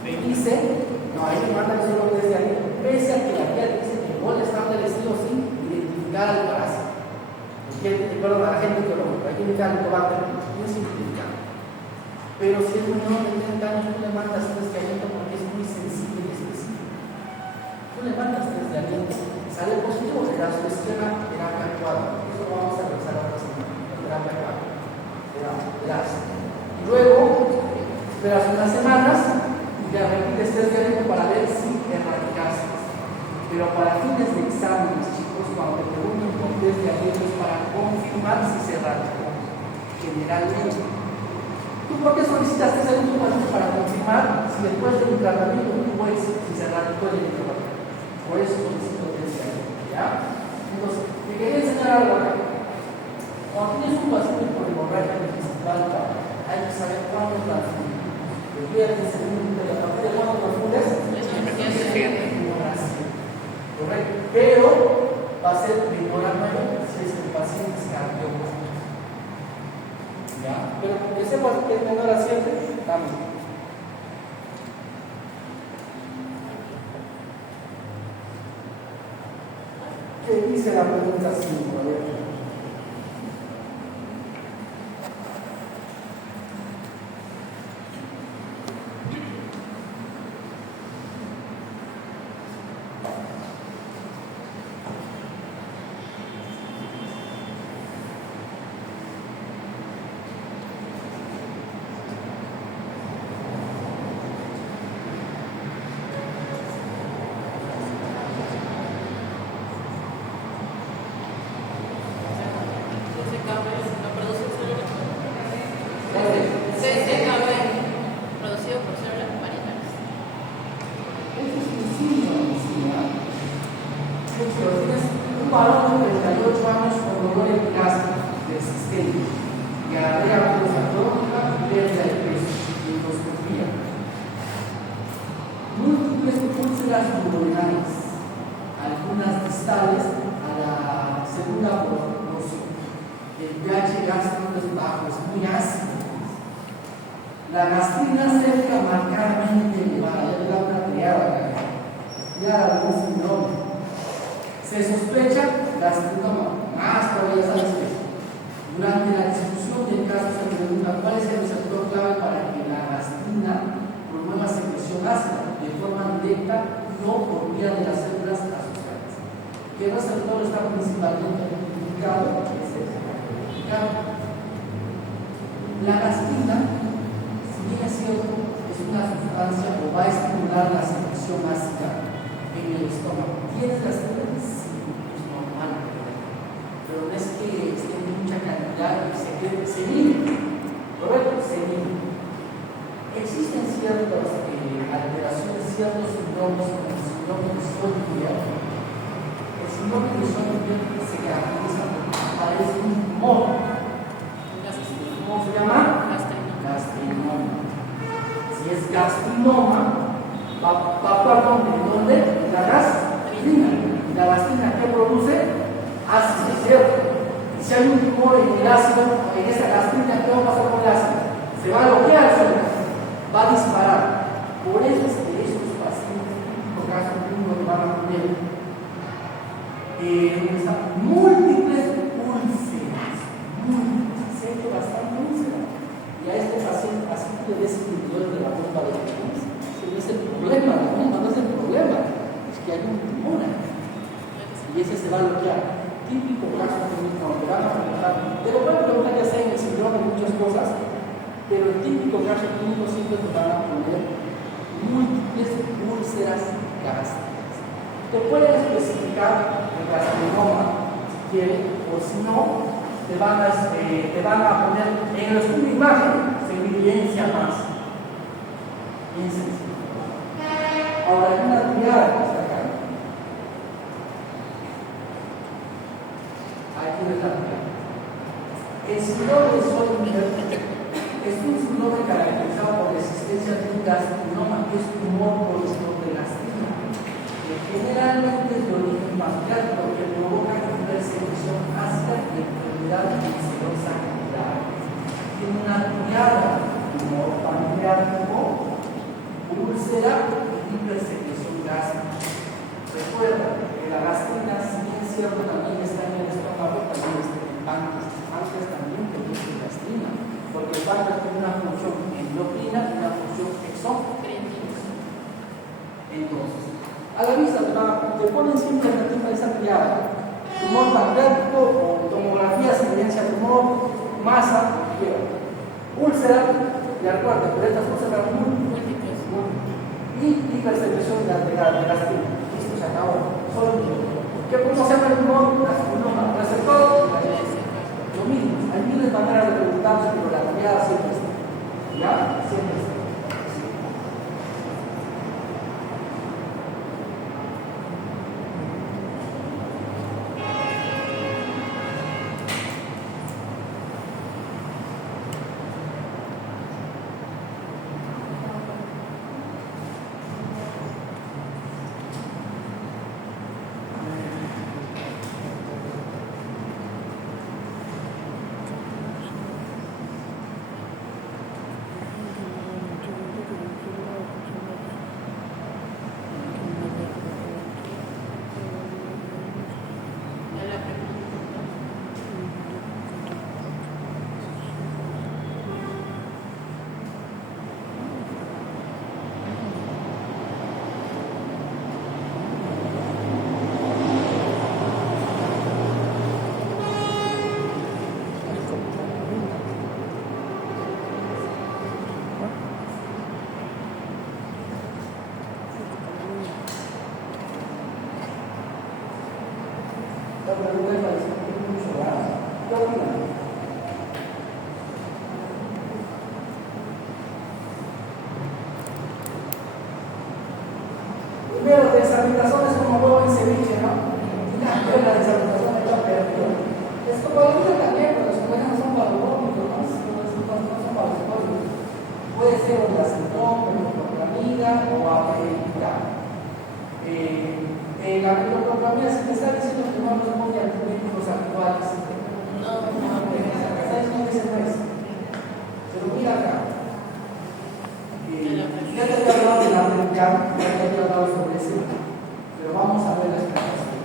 Me dice, no, ahí me mandan solo desde ahí, pese a que la guía dice que no le está establecido sin identificar al parásito. Perdón, a la gente que hay que indicar el Helicobacter pylori, sin identificar. Pero si es menor de 30 años, tú le mandas test de aliento porque es muy sensible y específico. Tú le mandas test de aliento, sale positivo, le das su esquema, terapia 4. Eso lo vamos a revisar ahora semana, terapia 4. Le das. Y luego, esperas unas semanas y ya repites test de aliento para ver si erradicaste. Pero para fines de exámenes, chicos, cuando te preguntan con test de aliento es para confirmar si se erradicó. Generalmente. ¿Tú por qué solicitas test de aliento para confirmar si después del tratamiento tú puedes si se erradicó el Helicobacter? Por eso solicito test de aliento. ¿Ya? Entonces, te quería enseñar algo acá. Cuando tienes un paciente por hemorragia digestiva alta, hay que saber cuándo transfundir. El viernes, el lunes, a partir de cuándo transfundes, correcto. Pero va a ser menor a 9 si es que el paciente es cardiólogo. ¿Ya? Pero que sepas que es menor a 7, también. ¿Qué dice la pregunta 5? A ver. Algunas distales a la segunda porción. El pH gástrico es bajo, es muy ácido. La gastrina cerca marcadamente elevada, ya le da una triada, ya algún síndrome. Se sospecha gastrinoma, más todavía sabes que durante la discusión del caso se pregunta cuál es el receptor clave para que la gastrina promueva secreción ácida de forma directa, no por vía de las células asociadas. ¿Qué receptor está principalmente identificado? Es el identificado. La gastrina, si bien es cierto, es una sustancia o va a estimular la secreción ácida en el estómago. ¿Tiene gastrina? Sí, es normal. Pero no es que esté en mucha cantidad y se quede senil. ¿Correcto? Senil. Existen ciertas alteraciones, ciertos síndromes, como el síndrome de Sjögren. El síndrome de Sjögren se caracteriza porque aparece un tumor. ¿Cómo se llama? Gastrinoma. Si es gastrinoma, va a actuar ¿dónde? En la gastrina. ¿Y la gastrina qué produce? Ácido, ¿cierto? Y si hay un tumor en el ácido, en esa gastrina, ¿qué va a pasar con el ácido? Se va a bloquear el ácido. Va a disparar. Por eso es que estos pacientes, en este caso, uno van a poner múltiples úlceras. Se ha hecho bastante úlcera. Y a este paciente, así tú le des el interior de la bomba de Jesús, ese no es el problema, la bomba no es el problema, es que hay un tumor ahí. Y ese se va a bloquear. Típico caso clínico, donde van a preguntar, pero pueden preguntar ya sea en el síndrome muchas cosas. Pero el típico caso clínico siempre te van a poner múltiples úlceras gástricas. Te pueden especificar el gastrinoma si quieren, o si no, te van a poner en el estudio de imagen, se evidencia más. Bien sencillo. Ahora hay una triada que está acá. Aquí ves la triada. El síndrome de Sjögren es un síndrome caracterizado por la existencia de un gastrinoma, que es tumor por gastrina, que generalmente es de origen familiar, porque provoca hipersecreción ácida y enfermedad ulcerosa grave. Tiene una triada: tumor familiar, úlcera y hipersecreción gástrica. Recuerda que la gastrina, si bien es cierto, también está en el estómago, también está en el páncreas. El páncreas también produce gastrina, porque el páncreas tiene una función endocrina y una función exócrina. Entonces, a la vista te ponen siempre encima de esa triada: tumor pancreático o tomografía, evidencia tumor, masa, lo que quieran. Úlcera, de acuerdo, pero estas úlceras múltiples. Y hipersecreción de gastrina. Listo, se acabó. Solo ¿cómo se llama el tumor? Gastrinoma. Receptor, lo mismo. Hay miles de maneras de preguntarse, pero la triada siempre está. ¿Ya? Siempre está. pregunta es la discutir mucho, ¿verdad? ¿Qué opinan? Primero, deshabitación es como huevo en ceviche, ¿no? La deshabitación es la peor. Esto para mí también, pero los colegas no son para los vómitos, no son para los vómitos. Puede ser un acetón, metoclopramida o aperitiva. La metoclopramida, si te está diciendo que no los ponga antibióticos actuales, no, está diciendo que ese no es. Pero mira acá. Ya te había hablado de la aperitiva, ya te había hablado sobre ese, pero vamos a ver la explicación.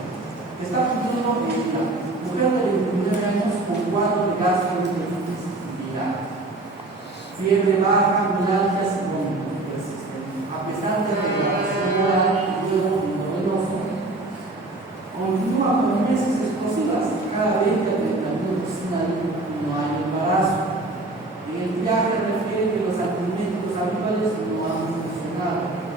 Está pidiendo una mujer de 29 años con cuadro de gastroenteritis biliar, fiebre baja, mialgias y vómito persistente, a pesar de la declaración oral y luego endovenoso, continúa con meses explosivas, cada 20 a 30 minutos sin no hay embarazo. En el viaje refiere que los alimentos habituales no han funcionado.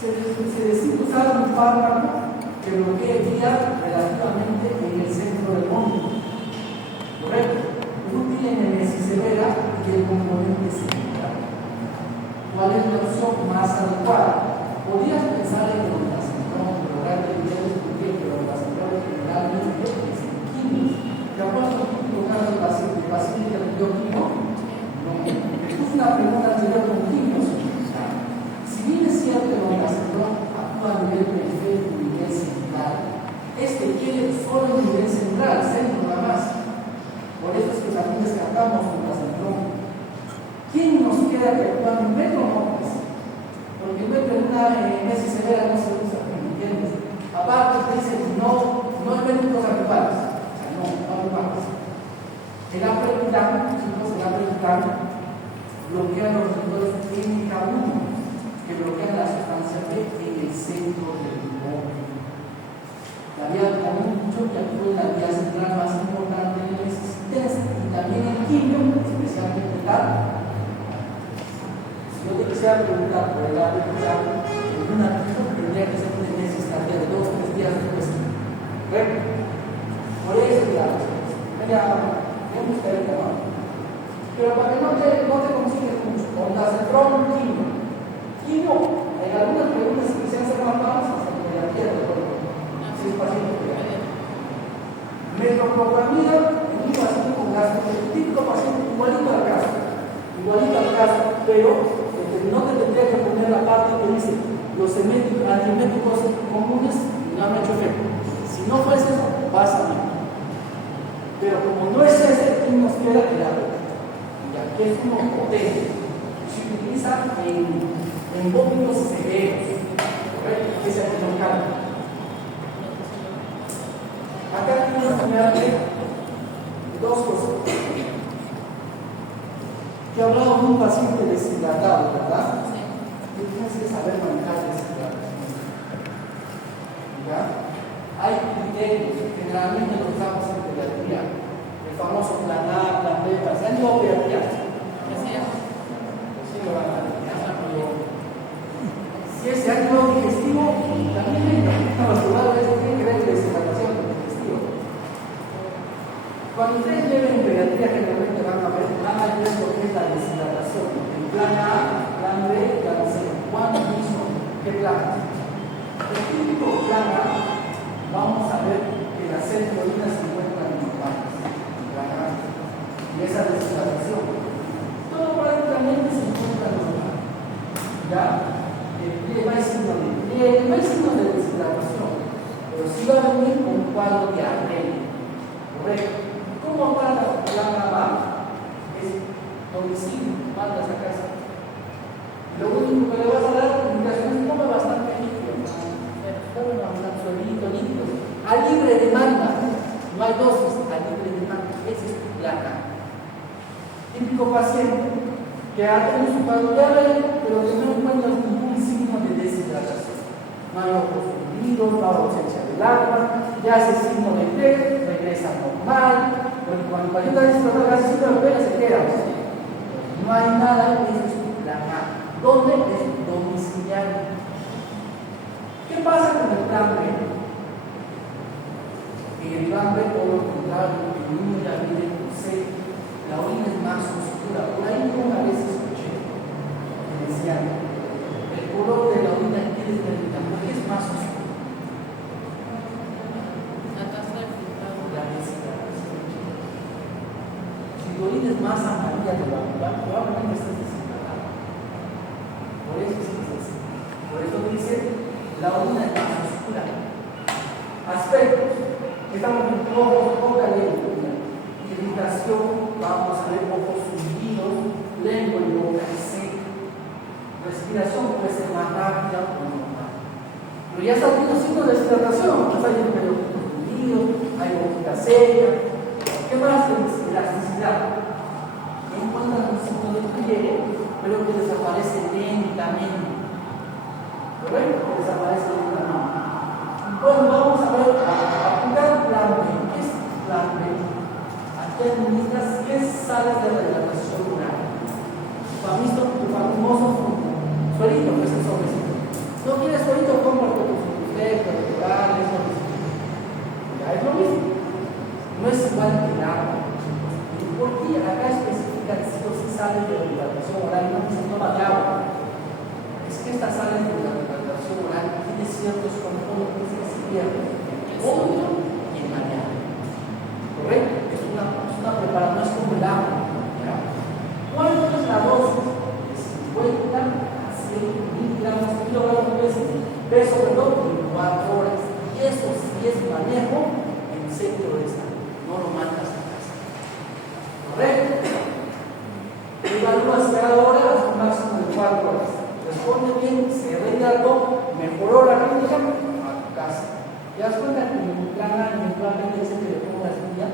Se decide usar un fármaco que bloquee vía relativamente en el centro del vómito. ¿Correcto? Es útil en emesis severa y el componente similar. ¿Cuál es la opción más adecuada? Podrías pensar en el ondansetron, lograr que el nivel de pero las centrales generalmente es en quimios. ¿Te acuerdas un típico caso de paciente que atendió quimio? No. Es una pregunta anterior con quimios. Si bien es cierto que el ondansetron actúa a nivel periférico y nivel central, este quiere solo el nivel central, centro nada más. Por eso es que también descartamos con la centrón. ¿Quién nos queda que actúa en metro? No, pues. Porque el metro en una mesis severa no se usa, ¿me entiendes? Aparte te dice no hay médicos actuales. O sea, no hay más. El aperitam, chicos, el aperitam bloquea los receptores MK1 que bloquean la sustancia B en el centro del vómito. La vía también mucho que actúa en la vía central más importante de la existencia y también el quimio, especialmente tal. Si yo te quisiera preguntar por el aperitam, en una tendría que ser una necesidad de 2-3 días después. ¿Correcto? Por eso, claro, me gustaría tomar. Pero para que no te consigues mucho, ondansetron, quimio, en algunas preguntas que se hacen más famosas, en la tierra, si es paciente que metoclopramida en un paciente con gastroenteritis, típico paciente igualito al caso, pero no te tendría que poner la parte que dice los antiméticos comunes no han hecho efecto. Si no fuese eso, pasa bien. Pero como no es ese, nos queda claro, ya que es uno potente, se utiliza en vómitos severos, ¿correcto? Ese es el cambio. Acá tenemos que mirarle dos cosas. Te he hablado de un paciente deshidratado, ¿verdad? Sí. Y tienes que saber manejar deshidratación. ¿Ya? Hay criterios, generalmente los usamos en pediatría. El famoso plan A, plan B, plan C. ¿Han ido a pediatría? Sí, lo van a hacer. Si es ángulo digestivo, también los jugadores tienen que ver la deshidratación del digestivo. Cuando ustedes lleven en pediatría, generalmente van a ver lo que es la deshidratación. El plan A, plan B, plan C. ¿Cuándo mismo? ¿Qué plan? El típico plan A, vamos a ver que las serotonina se encuentran normales. Plan A. Y esa deshidratación. Todo prácticamente se encuentra normal. ¿Ya? No hay signo de deshidratación, pero sí va a venir con un cuadro de arrea. ¿Correcto? ¿Cómo manda la mamá? Es domicilio, mandas a casa. Lo único que le vas a dar indicaciones, come bastante líquido. Líquido. A libre demanda. No hay dosis, a libre demanda. Ese es tu plan. Típico paciente que ha tenido su cuadro de arrea, pero que no encuentra ningún signo de deshidratación. No hay ojos hundidos, no hay ausencia del agua, ya ese signo de té regresa normal, porque cuando el paciente está deshidratada casi siempre lo ve, se queda. No hay nada, eso es un plan A. ¿Dónde? Es domiciliario. ¿Qué pasa con el plan B? el plan B, por lo contrario, el niño ya viene con sed, la orina es más oscura. Por ahí yo una vez escuché que decían, el color de la orina quiere determinar por qué es más oscuro. La taza de filtrado. La densidad. Si tu orina es más amarilla de la uva, probablemente estés deshidratado. Por eso es así. Por eso dice, la orina es más oscura. Aspectos. Estamos en ojos, boca, lengua. Irritación, vamos a ver ojos hundidos, lengua y boca seca. Respiración puede ser más rápida o normal. Pero ya está viendo signos de deshidratación. Hay pelos hundidos, hay boquita seca. ¿Qué más? Elasticidad. Encuentran un signo de pliegue, pero que desaparece lentamente. ¿Correcto? Que desaparece lentamente. Bueno, vamos a ver, apuntar plan B. ¿Qué es plan B? Aquí administras 10 sales de la hidratación oral. Tu famoso suelito, pues el sobrecito. No quieres suelito, cómprate tus orales, ya es lo mismo. No es igual que el agua. Porque acá especifica que si sales de la hidratación oral, no se toma de agua. Es que estas sales de la hidratación oral tienen ciertos componentes que se pierden en el fondo y en la llave. ¿Correcto? Es una preparación, no es como el agua. ¿Ya? ¿Cuánto es la dosis? De 50 a 100 miligramos kilogramos peso, en 4 horas. Y eso sí es manejo en centro de salud. No lo mandas a casa. ¿Correcto? Evalúas cada hora hasta un máximo de 4 horas. Responde bien, se rehidrató, mejoró la rendija, a tu casa. ¿Te das cuenta que en mi plan A, en mi plan B dice que le pongas día?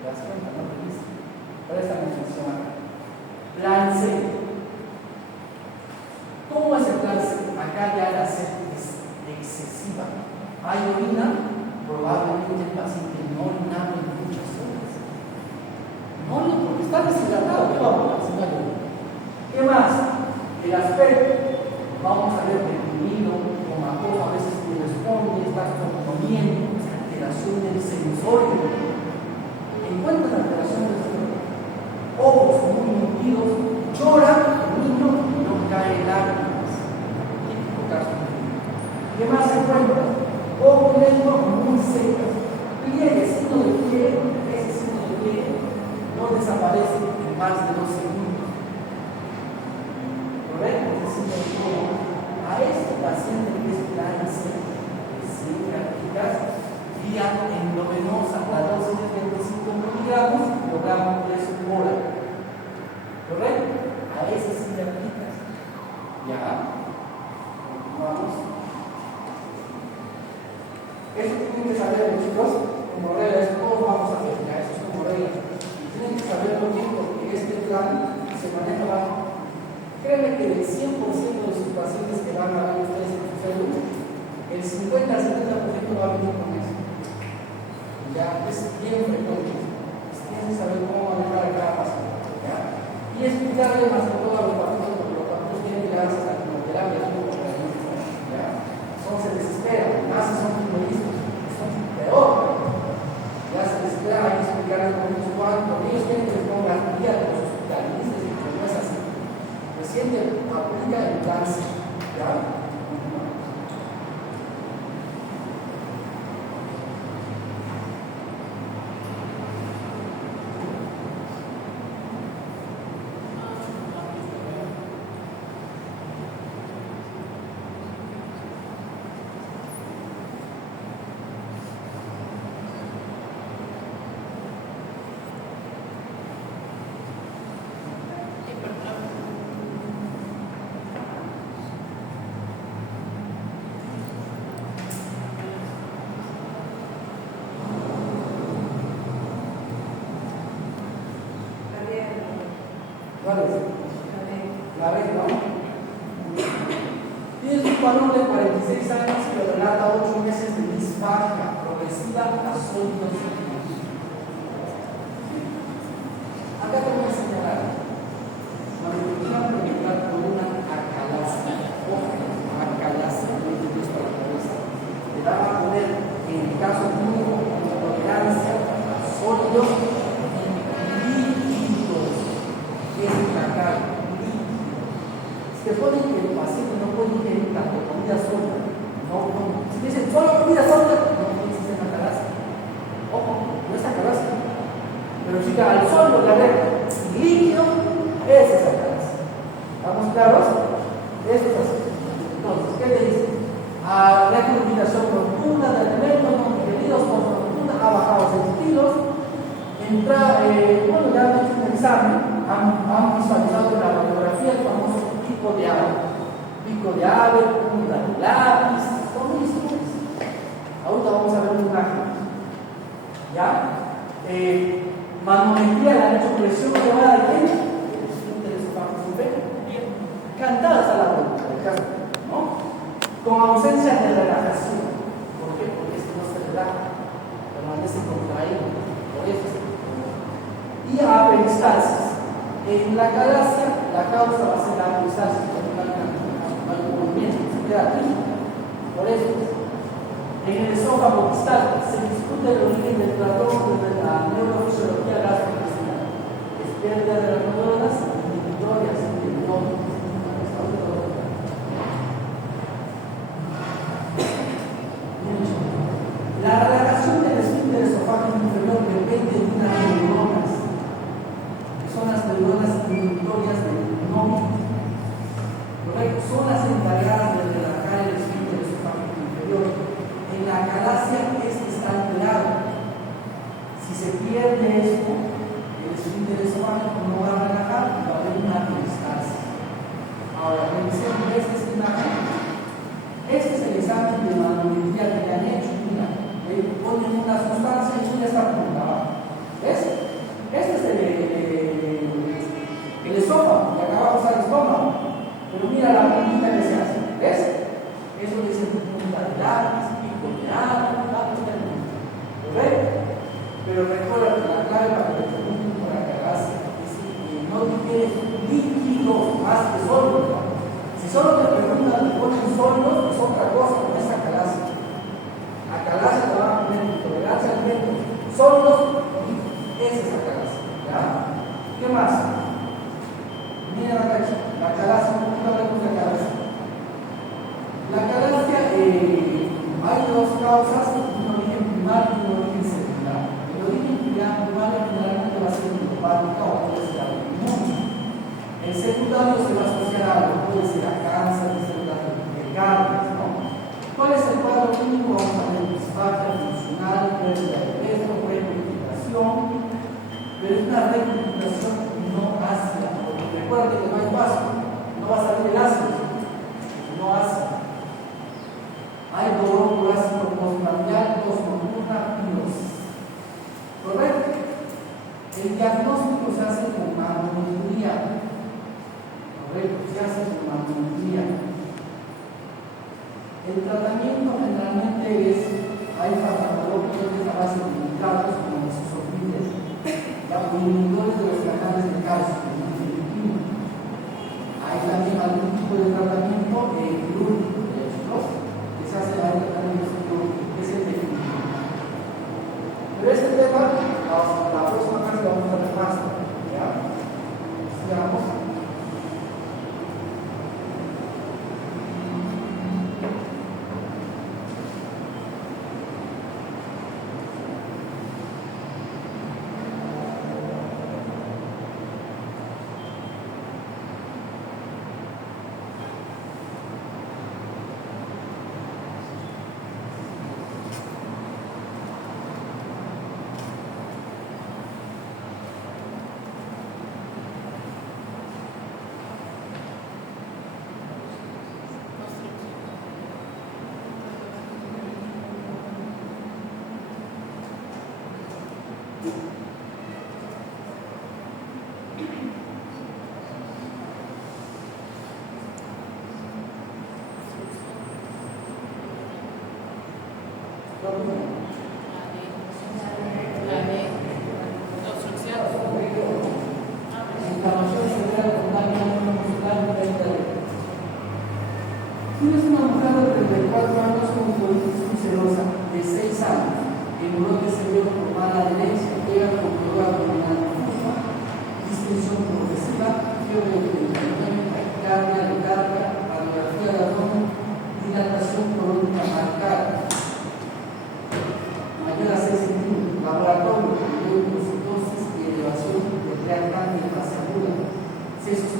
¿Te das cuenta? No te dice. Presta atención acá. Plan C. ¿Cómo es el plan C? Acá ya la sed es excesiva. Hay orina, probablemente el paciente no orinaba en muchas horas. No, porque está deshidratado. ¿Qué vamos a hacer? ¿Qué más? El aspecto. Vamos a ver deprimido, comatoso, a veces no responde, estás comiendo, alteración del sensorio. Encuentras alteración del sensorio. Ojos muy hundidos, llora el niño y no cae lágrimas. Típico caso. ¿Qué más se encuentra? Ojo y lengua muy seca. Pliegue, signo de pliegue, ese signo de pliegue no desaparece en más de 2 segundos. ¿Correcto? Ese signo de pliegue. A este paciente que es plan C, sin prácticas, vía endovenosa, la dosis de 25 miligramos, kilogramos 3 hora. ¿Correcto? A ese sí le aplicas. Ya. Vamos. Eso tienen que saberlo, chicos, como regla, todos vamos a ver, ya, eso es como regla. Y tienen que saberlo bien porque este plan se maneja bajo. Créanme que del 100% de sus pacientes que van a ver ustedes en su salud, el 50 al 70% va a venir con eso. Ya es bien frecuente. Tienen que saber cómo manejar a cada paciente. ¿Ya? Y explicarle más que todo a los pacientes, porque los pacientes tienen que darse a la quimioterapia, ¿ya? Se desesperan, más si son futbolistas, son peor. Ya se desesperan, hay que explicarles con ellos cuánto. Ellos tienen que les pongan la guía de los hospitalistas y que no es así. Reciente aplica el plan C. ¿Ya? ¿Cuál es? La red, ¿no? Tienes un varón de 46 años que relata 8 meses de disfagia progresiva a sólidos líquidos. Acá te voy a señalar. Malnutrición premenstrual por una acalasia. Ojo, acalasia, no te para la cabeza. Te van a poner, en el caso de pone que el paciente no puede ingerir tanto comida sólida, si dicen solo comida sólida, no pienses en la calaza. Ojo, no es la calaza. Pero si al sólido le agrega líquido, esa es la calaza. ¿Estamos claros? Eso es así. Entonces, ¿qué te dice? Recomendación profunda de alimentos no digeridos por fortuna ha bajado 6 kilos. Bueno, ya han hecho un examen, han visualizado en la radiografía el famoso pico de ave, punta de lápiz, son historias. Ahorita vamos a ver una imagen. ¿Ya? Manometría, le han hecho presión elevada de qué? Cantadas a la boca, ¿no? Con ausencia de relajación. ¿Por qué? Porque esto no se relaja, permanece contraído. Por eso. Y a peristalsis. En la galaxia, la causa va a ser la peristalsis, el movimiento, se queda aquí. Por eso. En el esófago distal se discute el origen del trastorno desde la neurofisiología gastrointestinal. Es pérdida de las neuronas inhibitorias del nódulo. La relajación del esfínter esofágico inferior depende de unas neuronas, que son las neuronas inhibitorias del nódulo. ¿Correcto? Son las encargadas de relajar el esfínter esofágico inferior. En la galaxia está alterado. Si se pierde esto, el esfínter esofágico no va a relajar y va a haber una peristalsis. Ahora, revisemos esta imagen. Este es el examen de manometría que le han hecho. Mira, le ponen una sustancia y ya está apuntada. ¿Ves? Este es el estómago, y acá abajo está el estómago. Pero mira la puntita que se hace. ¿Ves? Eso dice punta de lápiz, pico de ave, datos términos. ¿Lo ves? Pero recuerda que la clave para que te pregunten por la galaxia es que no tienes líquidos más que sólidos. Si solo te preguntan, te ponen sólidos, es otra cosa, no es la galaxia. La galaxia te va a poner intolerancia al viento. Sólidos, esa es la galaxia. ¿Ya? ¿Qué más? Mira la galaxia, ¿cómo hablamos de la galaxia? La galaxia, hay dos causas, un origen primario y un origen secundario. El origen primario generalmente va a ser idiopática o puede ser autoinmune. El secundario se va a asociar a algo, puede ser a cáncer, células de carnes, ¿no? ¿Cuál es el cuadro clínico? Vamos a ver disfagia funcional, pérdida de peso, recuperación, pero es una recuperación no ácida, porque recuerden que no hay vaso, no va a salir el ácido, no ácido. Hay dolor por ácido postprandial, nocturna, pirosis. ¿Correcto? El diagnóstico se hace con manometría. Correcto, se hace con manometría. El tratamiento generalmente es, hay farmacología que es a base de nitratos como los isopriles, inhibidores de los canales de calcio, como el filipino. Hay también algún tipo de tratamiento quirúrgico, que se hace la tratamiento que es el definitivo. Pero este tema, la próxima clase lo vamos a ver más. ¿Ya? Sigamos. Tienes una mujer de 34 años con colitis ulcerosa de 6 años, hemorroides severo por mala adherencia, pega con dolor abdominal difusa, distensión progresiva, fiebre de taquicardia, letargia,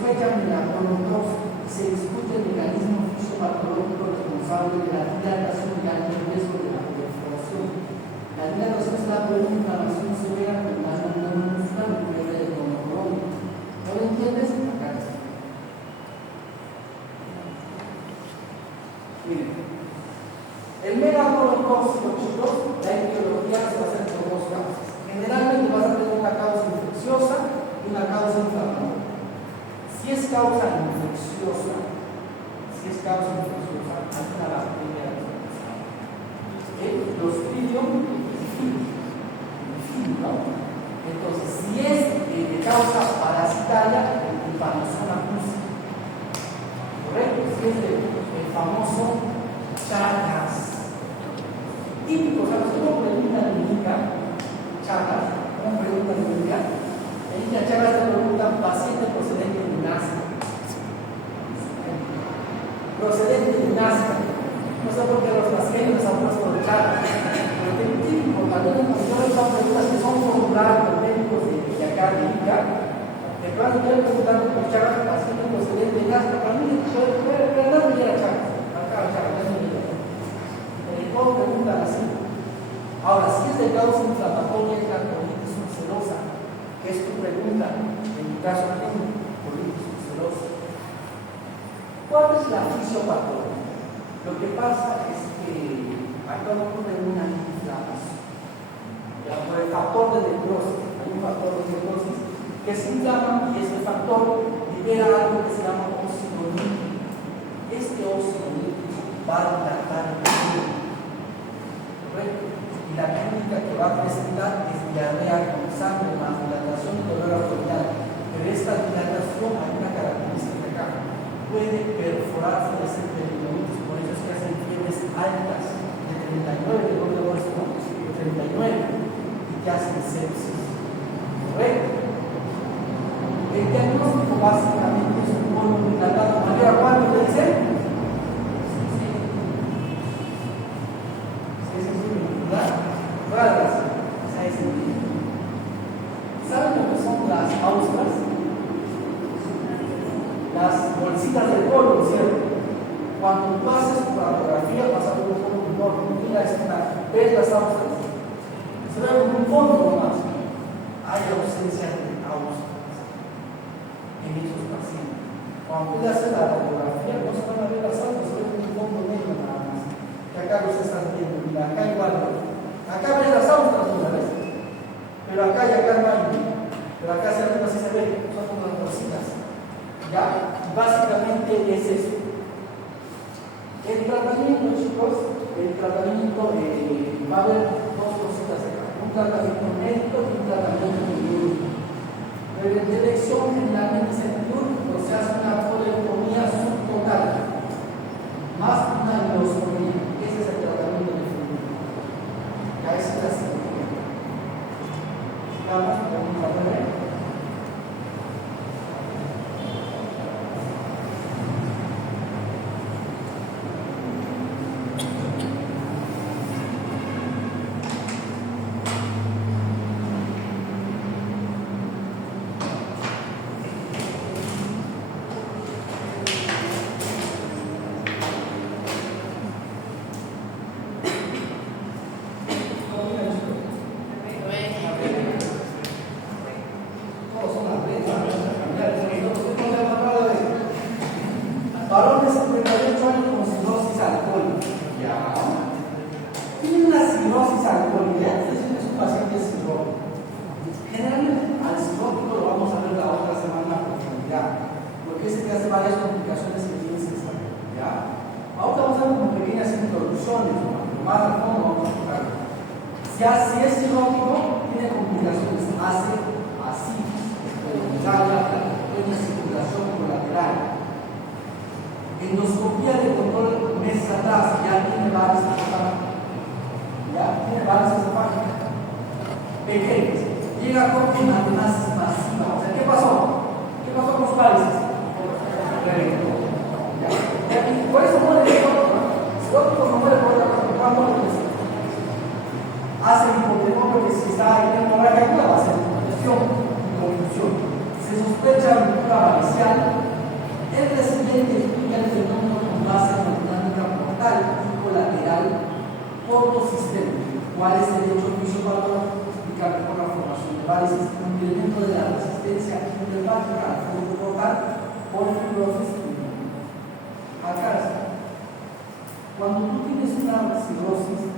sospecha de la colonosis y se discute el mecanismo fisiopatológico responsable de la dilatación y alto riesgo de la perforación. La dilatación es la inflamación severa con la muscular y fiebre de cronocronia. ¿No lo entiendes? Acá está. Miren, el megacolontóxico, chicos, la etiología se va a hacer por dos causas. Generalmente vas a tener una causa infecciosa y una causa inflamatoria. Si es causa infecciosa, hay una bacteria. Clostridium difficile, ¿no? Entonces, si es de causa parasitaria, el Panosoma cruzi. ¿Correcto? Si es el famoso Chagas. Típico, ¿sabes? ¿Cómo pregunta Niña Chagas? ¿Cómo pregunta Niña? En Niña Chagas te preguntan paciente procedente de Nazca. Procedente de Nazca. No sé por qué los brasileños han puesto el Chagas. Pero es típico, también yo les hago preguntas que son formularios médicos de acá de Ica. De pronto quiero preguntar por Chagas, paciente procedente de Nazca. Para mí, pero no me llega Chagas. Acá Chagas, no me llega. Todos preguntan así. Ahora, si es de causa inflamatoria, es la colitis ulcerosa, que es tu pregunta, en mi caso clínico, colitis ulcerosa. ¿Cuál es la fisiopatología? Lo que pasa es que acá ocurre una inflamación. Por el factor de necrosis, hay un factor de necrosis que se inflama y ese factor libera algo que se llama óxido nítrico. Este óxido nítrico va a dilatar el cuerpo. ¿Correcto? Y la clínica que va a presentar es diarrea con sangre, más dilatación y dolor abdominal. Pero esta dilatación hay una característica acá. Puede perforarse de ese peritonitis, por eso es que hacen fiebres altas de 39, de doble bolsa, ¿no? De 39, y que hacen sepsis. ¿Correcto? El diagnóstico básicamente es un colon dilatado mayor a ¿cuánto le dicen? ¿Saben lo que son las austras? Las bolsitas del colon, ¿cierto? Cuando tú haces tu radiografía vas a ver un colon enorme. Mira, ¿ves las austras? Se ve como un fondo nomás. Hay ausencia de austras en esos pacientes. Cuando tú le haces la radiografía no se van a ver las austras, se ve como un fondo negro nada más. Que acá los están viendo, mira, acá igual. Acá ves las austras una vez, pero acá y acá no hay. Pero acá hacia arriba sí se ve, son como las bolsitas. ¿Ya? Básicamente es eso. El tratamiento, chicos, va a haber dos cositas acá. Un tratamiento médico y un tratamiento quirúrgico. Pero en elección generalmente es el quirúrgico, se hace una colectomía subtotal, más una endoscopía. Ese es el tratamiento definitivo. Ya esa es la cirugía. Vamos, pregunta breve. Varones de 38 años con cirrosis alcohólica. Ya. Tienen una cirrosis alcohólica. Este es un paciente cirrótico. Generalmente al cirrótico lo vamos a ver la otra semana a profundidad, porque ese que hace varias complicaciones que tienes que saber. ¿Ya? Ahora vamos a ver como pequeñas introducciones, ¿no? Más a fondo vamos a tocar. Ya si es cirrótico, tiene complicaciones. Hace así, una circulación colateral. Endoscopía de control meses atrás, ya tiene varices esofágicas. Pequeñas. Llega con amenazas masivas. O sea, ¿qué pasó? ¿Qué pasó con los varices? Por eso muere el cirrótico no muere por otra cosa. ¿Cuándo lo necesita? Hace hipotenón porque si está en hemorragia aguda va a ser congestión y confusión. Si esos sospecha ruptura variceal, el residente explica el fenómeno con base en la dinámica portal y colateral portosistémica. ¿Cuál es el hecho fisiopatológico? Explica mejor la formación de varices, incremento de la resistencia intrahepática al flujo portal por fibrosis acá. Cuando tú tienes una cirrosis,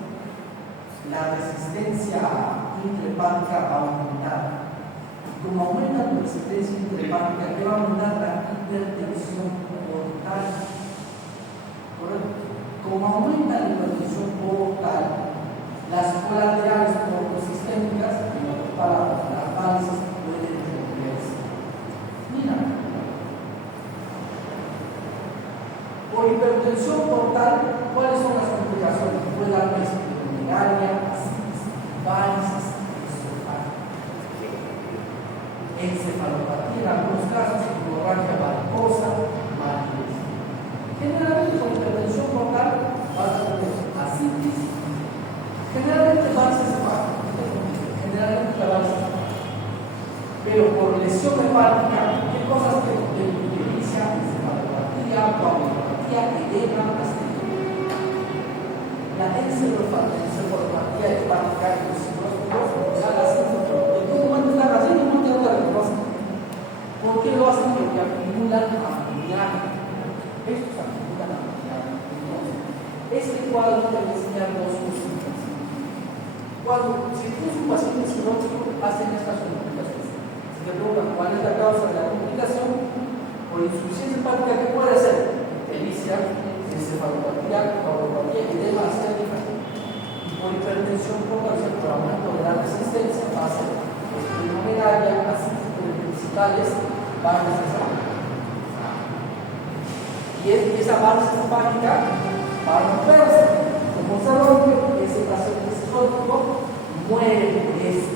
la resistencia intrahepática va a aumentar. Como aumenta tu resistencia intrahepática, te va a aumentar la hipertensión portal. ¿Correcto? Como aumenta la hipertensión portal, las colaterales portosistémicas, en otras palabras, las varices pueden romperse. Mira, por hipertensión portal, ¿cuáles son las complicaciones? Puede dar esplenomegalia, ascitis, varices, encefalopatía, en algunos casos, hemorragia varicose, mareos. Generalmente, con hipertensión portal, vas a tener ascitis, generalmente varices hepáticas, generalmente la varices hepática. Pero por lesión hepática, ¿qué cosas te inicia? Encefalopatía, coagulopatía, edema, astenia. La encefalopatía hepática y los cirróticos da la síntoma. ¿Por qué lo hacen? Porque acumulan amoníaco. Estos acumulan amoníaco. Entonces, este cuadro te enseña dos cosas. Si tienes un paciente cirrótico, hacen estas complicaciones. Si te preguntan cuál es la causa de la complicación, por insuficiencia hepática, ¿qué puede ser? Ictericia, encefalopatía, coagulopatía, edema, astenia. Y por hipertensión portal, por aumento de la resistencia, va a ser esplenomegalia, ascitis principales, varices hepáticas. Y esa varices hepática va a romperse. Como se rompe, ese paciente cirrótico muere por eso.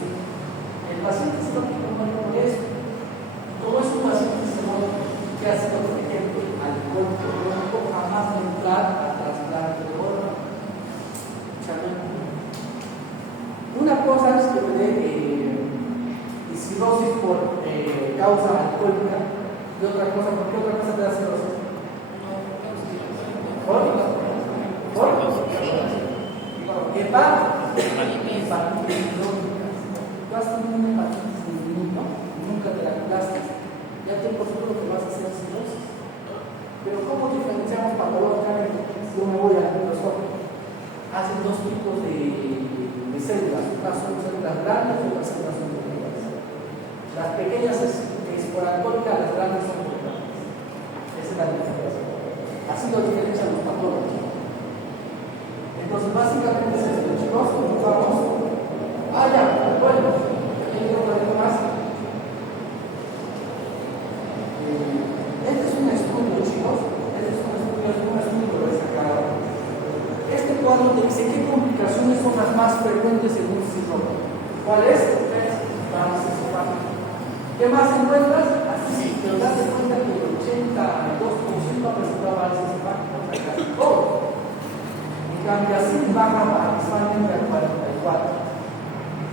El paciente cirrótico muere por eso. Como es un paciente cirrótico que ha sido, por ejemplo, alcohólico crónico, jamás va a entrar a trasplante de órgano. Una cosa es que me dé cirrosis por causa alcohólica y otra cosa, ¿por qué otra cosa te da cirrosis? ¿Por? Hepatitis crónica. Tú has tenido una hepatitis de niño y nunca te la curaste, ya te por seguro que vas a hacer cirrosis. Pero ¿cómo diferenciamos patológicamente? Yo me voy al microscopio. Hacen dos tipos de células, unas son células grandes y otras células son pequeñas. Las pequeñas es por alcohólica, las grandes son por hepatitis. Esa es la diferencia. Así lo diferencian los patólogos. Entonces, básicamente es esto. Chicos, vamos. Ya, bueno, aquí tengo un poco más. Este es un estudio, chicos. Este es un estudio que lo he sacado. Este cuadro te dice qué complicaciones son las más frecuentes en un cirrótico. ¿Cuál es? Varices hepáticas. ¿Qué más encuentras? Así, pero date cuenta que el 82% ha presentado varices hepáticas, casi todo. En cambio, así baja abismalmente al 44%.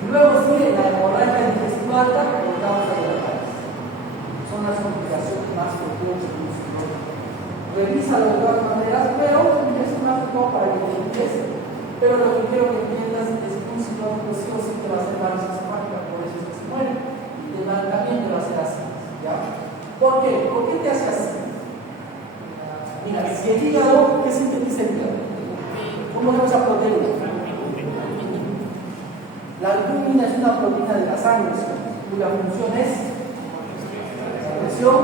Luego sigue la hemorragia intestinal por causa de la varices. Son las complicaciones más frecuentes en un cirrótico. Revísalo de todas maneras, pero es un ámbito para que te empiece. Pero lo que quiero que entiendas es que un cirrótico sí o sí te va a hacer varices hepáticas, por eso es que se muere. También te va a hacer así, ¿ya? ¿Por qué? ¿Por qué te hace así? Mira, si el hígado, ¿qué sintetiza el hígado? ¿Cómo es esa proteína? La albúmina es una proteína de la sangre, cuya función es la presión.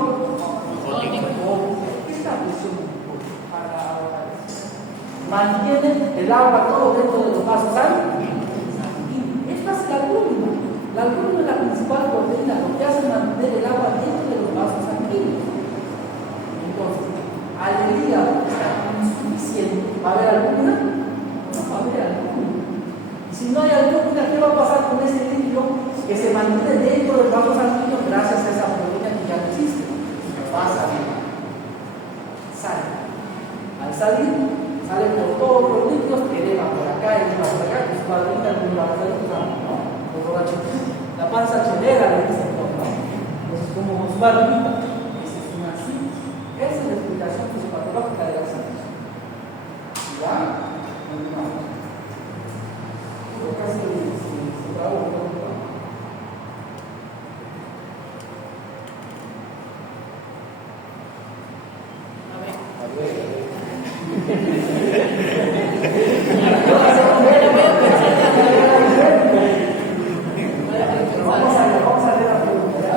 ¿Qué es la presión? Mantiene el agua todo dentro de los vasos sanguíneos. Esta es la albúmina. La albúmina es la principal proteína, lo que hace es mantener el agua dentro de los vasos sanguíneos. Entonces, al hígado está insuficiente, ¿va a haber albúmina? No va a haber albúmina. Y si no hay albúmina, ¿qué va a pasar con ese líquido que se mantiene dentro del vaso sanguíneo gracias a esa proteína que ya no existe? Va a salir. Sale. Al salir, sale por todos los líquidos, edema por acá, edema por acá, que es cuadrita, ¿no? La panza chelera, le dicen, ¿no? Entonces, como barbita. Esa es una sinusa. Esa es la explicación fisiopatológica de la sinusa. ¿Ya? Continuamos. Casi se trabó un poco. Vamos a leer la pregunta.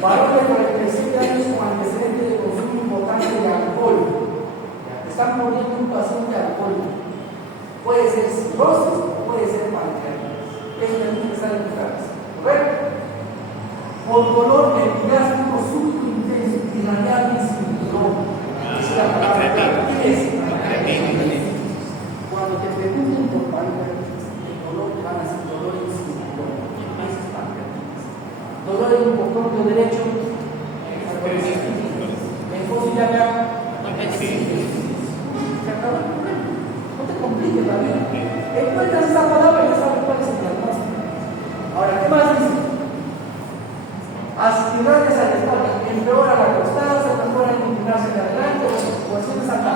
Varón de 47 años con antecedente de consumo importante de alcohol. Están muriendo un paciente alcohólico. Puede ser cirrosis o puede ser pancreatitis. Eso tiene que estar en tu cabeza. ¿Correcto? Por dolor epigástrico súbito intenso y radial sin dolor. Esa es la palabra clave. ¿Qué es? Cuando te pregunten por pancreatitis, el dolor te van a decir dolor en sin dolor. Eso es pancreatitis. Dolor en un poco derecho. En fósil de acá. Se acabó el problema. No te compliques la vida. Encuentras esa palabra y ya sabes cuál es el diagnóstico. Ahora, ¿qué más dice? Aspirarles al espalda, empeora la constancia, mejora en inclinarse hacia adelante, o situaciones acá.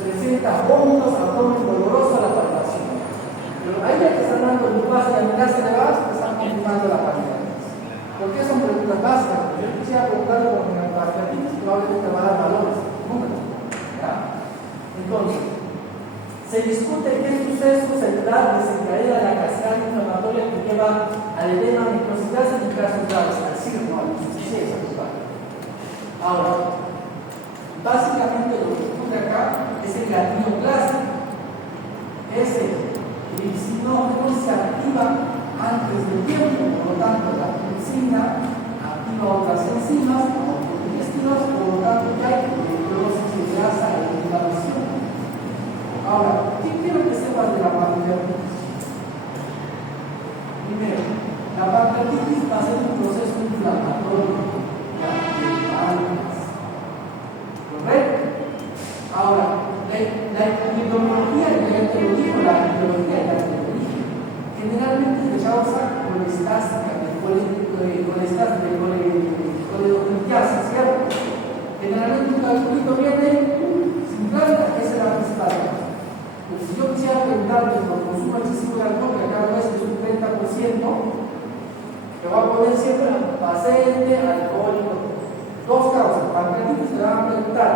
Presenta vómitos, abdomen doloroso a la palpación. Pero ahí ya te están dando el paso de mirarse de abajo, te están confirmando la pancreatitis. ¿Por qué son preguntas básicas? Yo quisiera preguntar por la pancreatitis, probablemente te va a dar valores. ¿Ya? Entonces, se discute qué suceso celular desencadena la cascada inflamatoria que lleva al edema microcitasa en casos graves, al CIR, no al insuficiencia total. Ahora, básicamente lo que ocurre acá es el gatillo clásico. Ese tricinógeno se activa antes del tiempo, por lo tanto, la tripsina activa otras enzimas, autointestinos, por lo tanto, ya hay fibrosis de grasa e inflamación. Ahora, ¿qué quiero que sepas de la pancreatitis? Primero, la pancreatitis va a ser un proceso inflamatorio del páncreas. ¿Correcto? Ahora, la epidemiología, ya te lo digo, la epidemiología y la epidemiología, generalmente se causa colestática, coledotritiasa, ¿cierto? Generalmente un calculito viene sin planta, esa es la principal. Pero si yo quisiera preguntarte por el consumo excesivo de alcohol, que acá no es un 30%, te voy a poner siempre paciente alcohólico. Dos causas. Pancreatitis te van a preguntar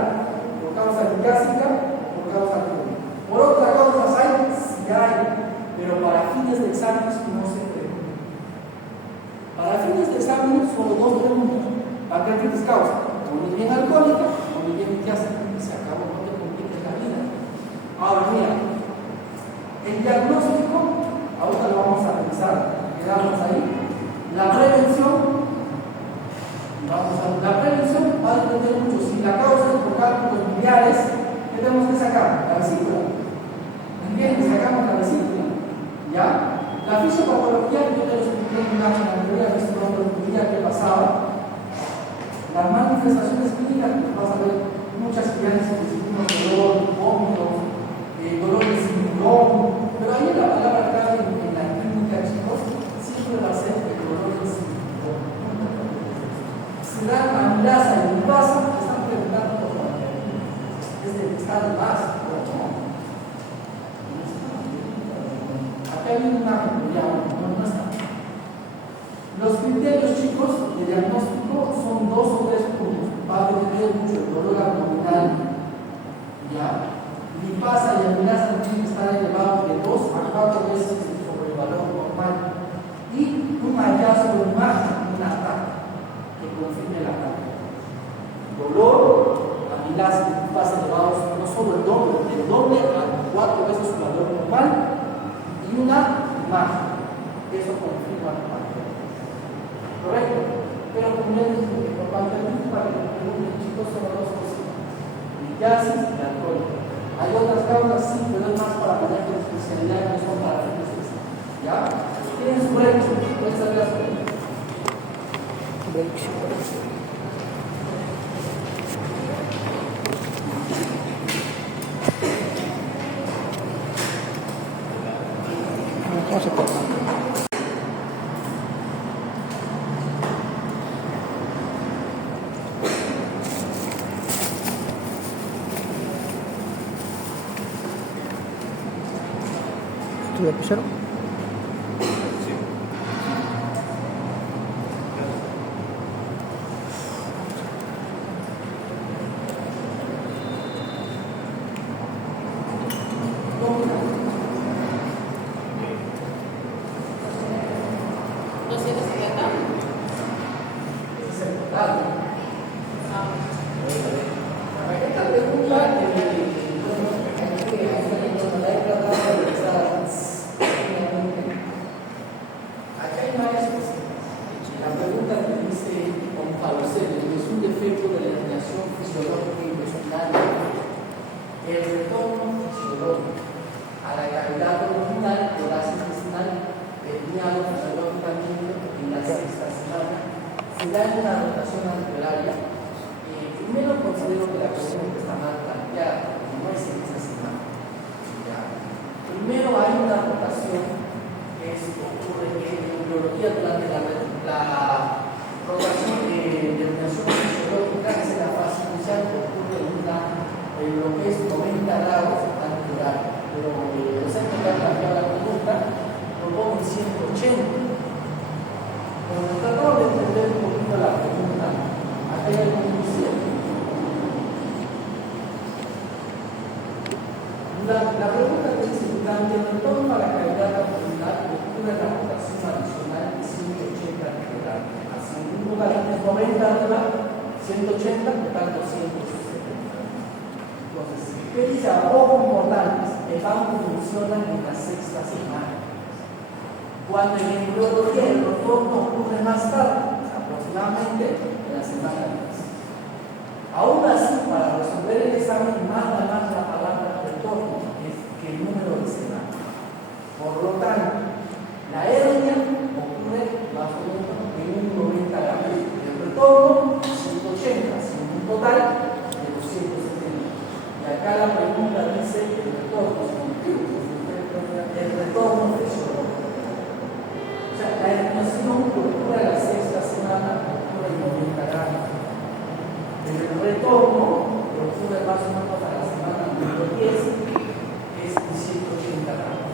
por causa epicásica o por causa alcohólica. Por otra causa hay, sí hay, pero para fines de exámenes no se pregunta. Para fines de exámenes solo dos preguntas. Pancreatitis causa o muy bien alcohólica o muy bien epicásica. Y se acabó, no te compliques la vida. Ahora mira, el diagnóstico, ahorita lo vamos a revisar, quedamos ahí. La prevención, la prevención va a depender mucho. Si la causa es por cálculos biliares, ¿qué tenemos que sacar? La vesícula. ¿Entiendes? Sacamos la vesícula. ¿Ya? La fisiopatología, yo te lo expliqué en una anterior, el día que pasaba. Las manifestaciones clínicas, pues vas a ver muchas actividades específicas, dolor, vómitos, dolor de cinturón, pero ahí la palabra clave en la clínica, chicos, siempre va a ser el dolor de cinturón. Si dan amilasa y lipasa, te están preguntando por la es del estado básico, ¿no? Acá hay una imagen, ya no está. Los criterios, chicos, de diagnóstico son 2 o 3 puntos. Va a depender mucho el dolor abdominal, ¿ya? Lipasa y amilasa tienen que estar elevados de 2 a 4 veces sobre el valor normal. Y un hallazgo de imagen, un ataque, que confirme el ataque. Dolor, amilasa y lipasa elevados no solo el doble a 4 veces su valor normal. Y una imagen. Eso confirma el ataque. ¿Correcto? Pero como ya les dije, por pancreatitis, para que me pregunten, chicos, son dos cosas: litiasis y alcohol. Hay otras causas, sí, pero es más para manejo de especialidad, no son para fines de examen. ¿Ya? Tienen su break, pueden salir a su break. ¿Cómo se corta? ¿Ya empezaron? Esta pregunta acá hay varias cosas. La pregunta que dice con Paucel, es un defecto de la eliminación fisiológica intestinal. El retorno fisiológico a la cavidad abdominal del ácido intestinal terminado fisiológicamente en la sexta semana se da en una rotación antihoraria. Primero considero que la cuestión está mal planteada, porque no es en esa semana. ¿Ya? Primero hay una rotación que ocurre en biología durante la rotación de eliminación fisiológica, es en la fase inicial que ocurre en lo que es 90 grados antihorario. Pero los centros que han planteado la pregunta proponen 180. Cuando tratamos de entender un poquito la pregunta, acá hay algo muy cierto. La pregunta que dice, durante el retorno a la cavidad abdominal ocurre la rotación adicional de 180 grados. Así, en un lugar de 90 arriba, 180, por tanto 160. Entonces, ¿qué dice? A poco importantes, el banco funciona en la sexta semana. Cuando en embriología el retorno ocurre más tarde, aproximadamente en la semana 10. Aún así, para resolver el examen, manda más la palabra retorno que el número de semanas. Por lo tanto, la hernia ocurre más o menos en un 90 grados. El retorno, 180, sin un total de 270. Y acá la pregunta dice el retorno fisiológico. O sea, la eliminación ocurre a la sexta semana, ocurre en 90 grados. El retorno, que ocurre más o menos a la semana número 10, es de 180 grados.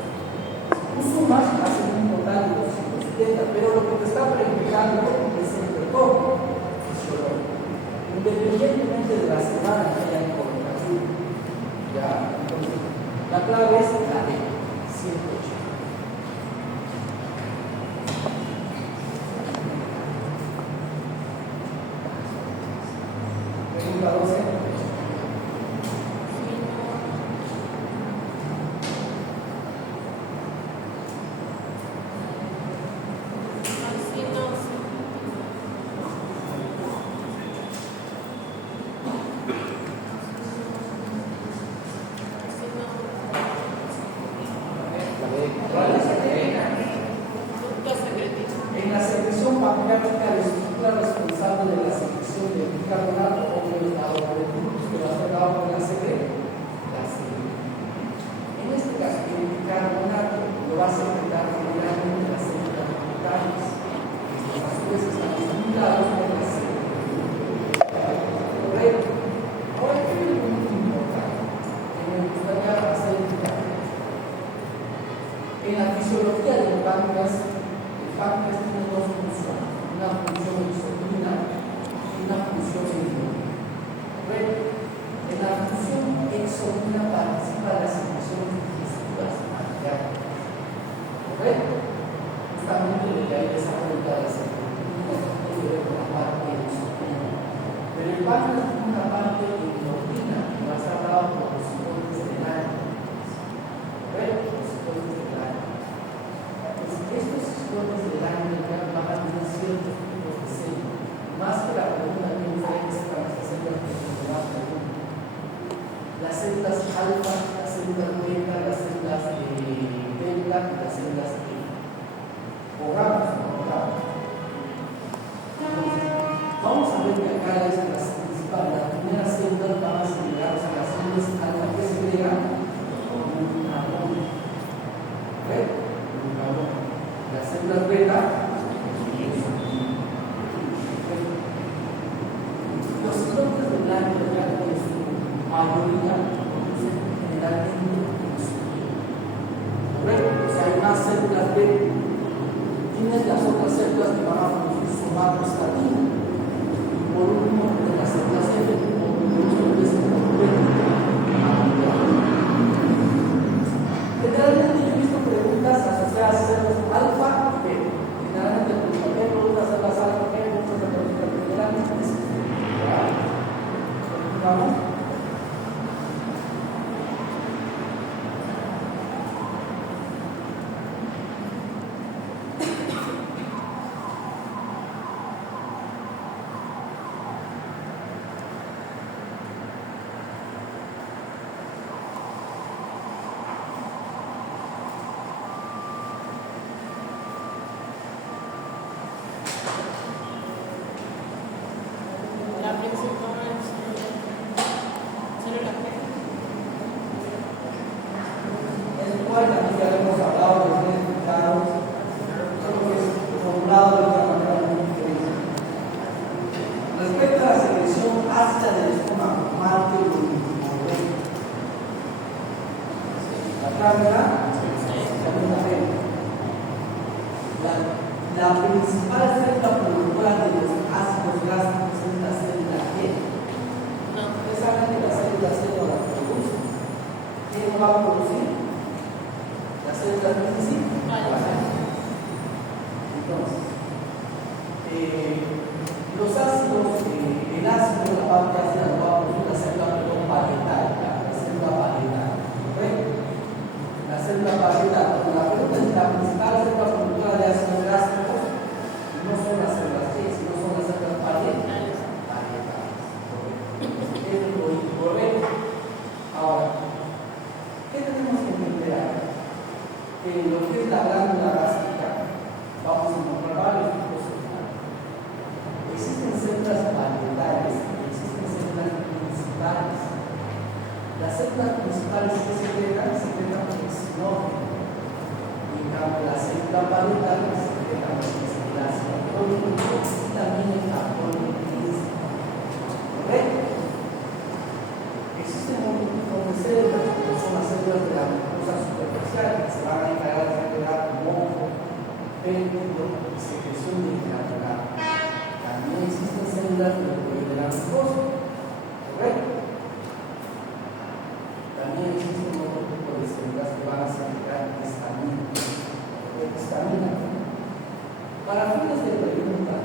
Tú sumas, haces un total de 270, pero lo que te está preguntando es el retorno fisiológico, independientemente de la semana que haya en comunicación. Ya, entonces, la clave es la de 180. Pregunta 12. En la secreción pancreática, la estructura responsable de la secreción de bicarbonato o de la oligobulus que va pegado con la secreta. En este caso, el bicarbonato lo va a secretar generalmente las células musculares, que a su vez están estimulados por la secreta. Correcto. Ahora, ¿qué es lo muy importante? Que me gustaría hacer en la fisiología del páncreas. El páncreas tiene dos funciones, una función exocrina y una función endógena. Correcto. En la función exocrina participa la secreción de digestivas pancreáticas. Correcto. Justamente lo que hay desarrollado la secreción tiene que ver con la parte exocrina. Pero el páncreas tiene una parte endógena que va a estar dada por los citones del año. Correcto. Los citones del año. Estos sistemas del año van a tener ciertos tipos de células, más que la pregunta que ustedes están haciendo que más pregunta. Las células alfa, las células beta, las células delta y las células E. Borramos, borramos. Vamos a ver que acá es las principales. Las primeras células van a segregar, o sea, las células alfa que segregan con un carbón. ¿Correcto? Un carbón. Las células beta, los citones del año en su mayoría producen generalmente insulina. ¿Correcto? O sea, ¿Vamos? La principal es el café. El cual también ya hemos hablado de significados, solo que es formulado de una manera muy diferente. Respecto a la secreción ácida del estómago, mal que lo incorrecto. La cámara también la vemos. La principal célula productora de los ácidos gástricos es la célula G. No. Ustedes saben que la célula C no la produce. ¿Quién no va a producir? La célula principal. Entonces, los ácidos, el ácido de la parte ácida lo va a producir la célula parietal, la célula parietal, ¿correcto? La célula parietal, la pregunta es la principal célula productora de ácidos gástricos, no son las células G, sino son las células parietales. Es lo incorrecto. Ahora, ¿qué tenemos que entender ahora? Que lo que es la glándula gástrica, vamos a encontrar varios tipos de células. Existen células parietales y existen células principales. Las células principales que secretan oxinógeno. Y en cambio, la célula parietal secreta y también el factor intrínseco. ¿Correcto? Existen otros tipos de células, como son las células de la mucosa superficial, que se van a encargar de generar moco, pélvico y secreción de hidrato. También existen células del cuello de la mucosa. ¿Correcto? También existen otro tipo de células que van a secretar histamina. Para fines de pregunta,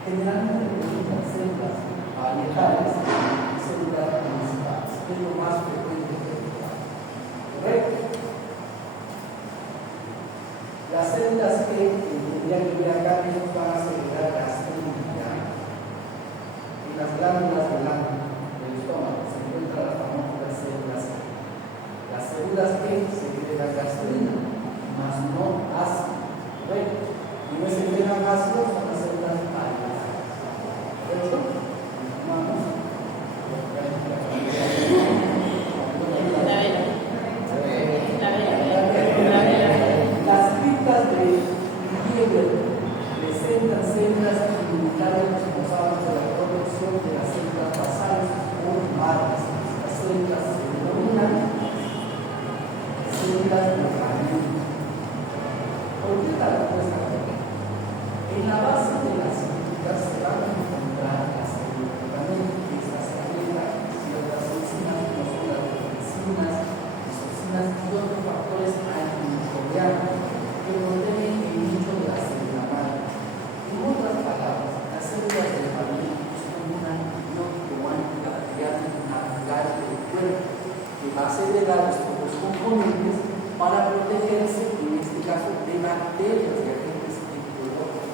generalmente preguntan células parietales y células principales, que es lo más frecuente de preguntar. ¿Correcto? Las células que tendrían que ver acá que nos van a secretar gastrina. En las glándulas del estómago se encuentran las famosas células G. Las células G secretan gastrina, más no ácido. ¿Correcto? Y no secretan ácido son las células parietales. ¿Correcto? Vamos. Las criptas de Liebel presentan células inmunitarias responsables de la producción de las células basales o madres. Las células se denominan células de Haney. ¿Por qué la respuesta correcta? En la base de las criptas se van a encontrar las células también que estas secretan ciertas enzimas como son las enzimas, isocinas y otros factores antimicrobianos que protegen el nicho de la célula madre. En otras palabras, las células del familia son un antibiótico antibacteriano natural del cuerpo que va a segregar estos componentes para protegerse, en este caso, de bacterias y agentes etiológicos.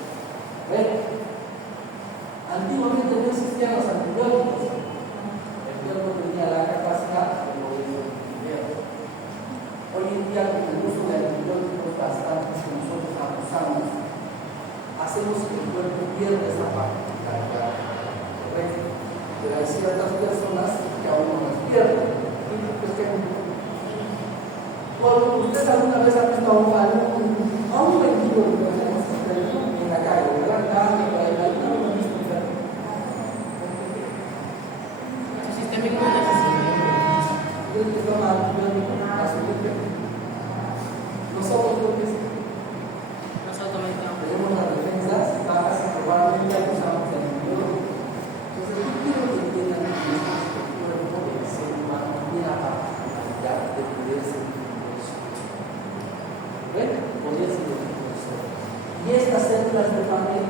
Antiguamente no existían los antibióticos. El cuerpo tenía la capacidad de poder defender. Hoy en día, con el uso de antibióticos bastantes que nosotros abusamos, hacemos que el cuerpo pierda esa particularidad. ¿Correcto? Pero hay ciertas personas que aún no las pierden. Cuando usted alguna vez ha visto a un mendigo que tenemos en la calle, ¿verdad? Nadie por ahí, alguna vez lo ha visto enfermo. Su sistema inmune necesita. Usted que toma antibiótico a su gripe. Nosotros creo que Nos automatizamos. tenemos las defensas bajas y probablemente abusamos de antibióticos. Entonces, yo quiero que entiendan que el cuerpo del ser humano tiene la particularidad de poder ser y estas células de papel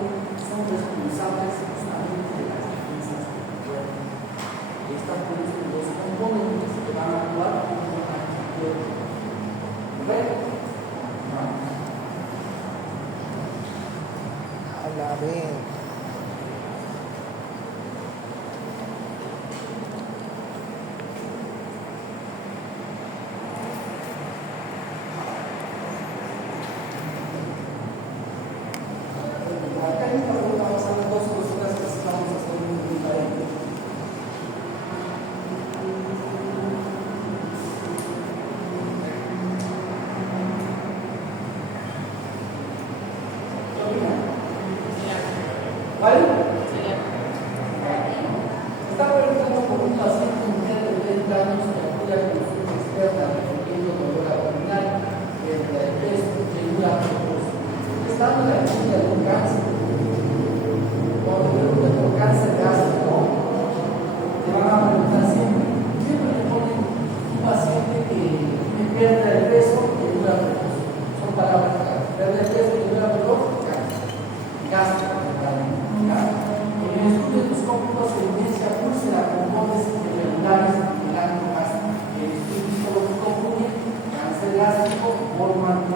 son responsables justamente de la está puesto los componentes que van a actuar como anticuerpo. ¿Correcto? A la vez. Acá en esta pregunta vamos a ver dos cositas que sí vamos a hacer muy diferentes. ¿Vale? Está preguntando por un paciente mujer de 30 años que acude a consulta externa refiriendo dolor abdominal, pérdida de peso, llenura precoz. Estando en la clínica de un cáncer, cuando le preguntan por cáncer gástrico, te van a preguntar siempre le ponen un paciente que tiene pérdida de peso y llenura precoz. Son palabras claras. Pérdida de peso y llenura precoz, cáncer. Gástrico, en el estudio endoscópico se evidencia úlcera con bordes irregulares en el ángulo gástrico. El estudio histológico concluye cáncer gástrico, Bormann.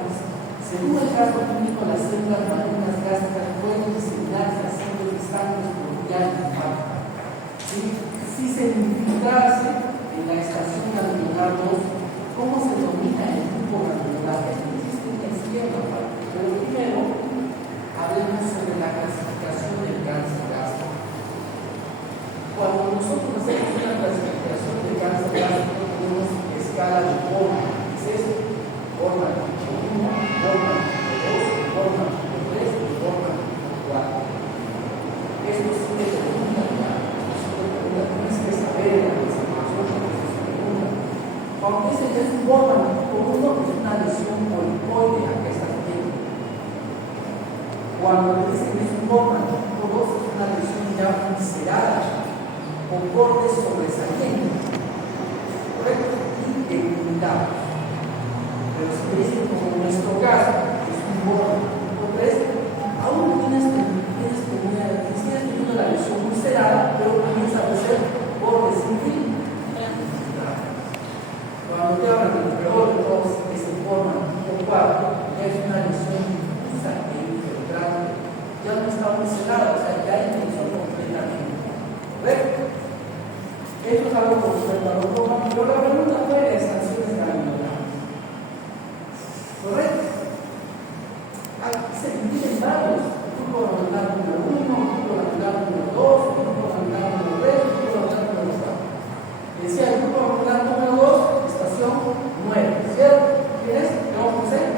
Según el caso clínico, las células malignas gástricas pueden diseminarse haciendo exámenes bronquiales linfáticos. Si se infiltrase en la estación alveolar 2, ¿cómo se denomina el grupo alveolar? Esto existe en la izquierda parte, pero primero hablemos sobre la clasificación del cáncer gástrico. Cuando nosotros hacemos una clasificación del cáncer gástrico, tenemos escala de Bormann. ¿Qué es esto? Bormann tipo 1, Bormann tipo 2, Bormann tipo 3 y Bormann tipo 4. Esto sí me pregunta, tienes que saber la clasificación de esta pregunta. Cuando dicen que es un Bormann tipo 1, es una lesión polipoide a que está viendo. Cuando le dicen que es un Bormann tipo 2, es una lesión ya visceral, con bordes sobresalientes, ¿correcto? Y delimitados. Pero si me dicen como en nuestro caso, que es un Bormann tipo 3, aún tienes tenido la lesión ulcerada, pero comienza a ser bordes sin fin. Cuando te hablan del peor de todos, es el Bormann tipo 4, ya es una lesión difusa e infiltrante. Ya no está ulcerada, o sea, ya ingresó completamente. ¿Correcto? Esto es algo con respecto a los Bormann, pero la pregunta fue de estaciones ganglionares. ¿Correcto? Se dividen varios: grupo ganglionar número 1, grupo ganglionar número 2, grupo ganglionar número 3, grupo ganglionar número 4. Decía el grupo ganglionar número 2, estación 9, ¿cierto? ¿Quién es? ¿Qué vamos a hacer?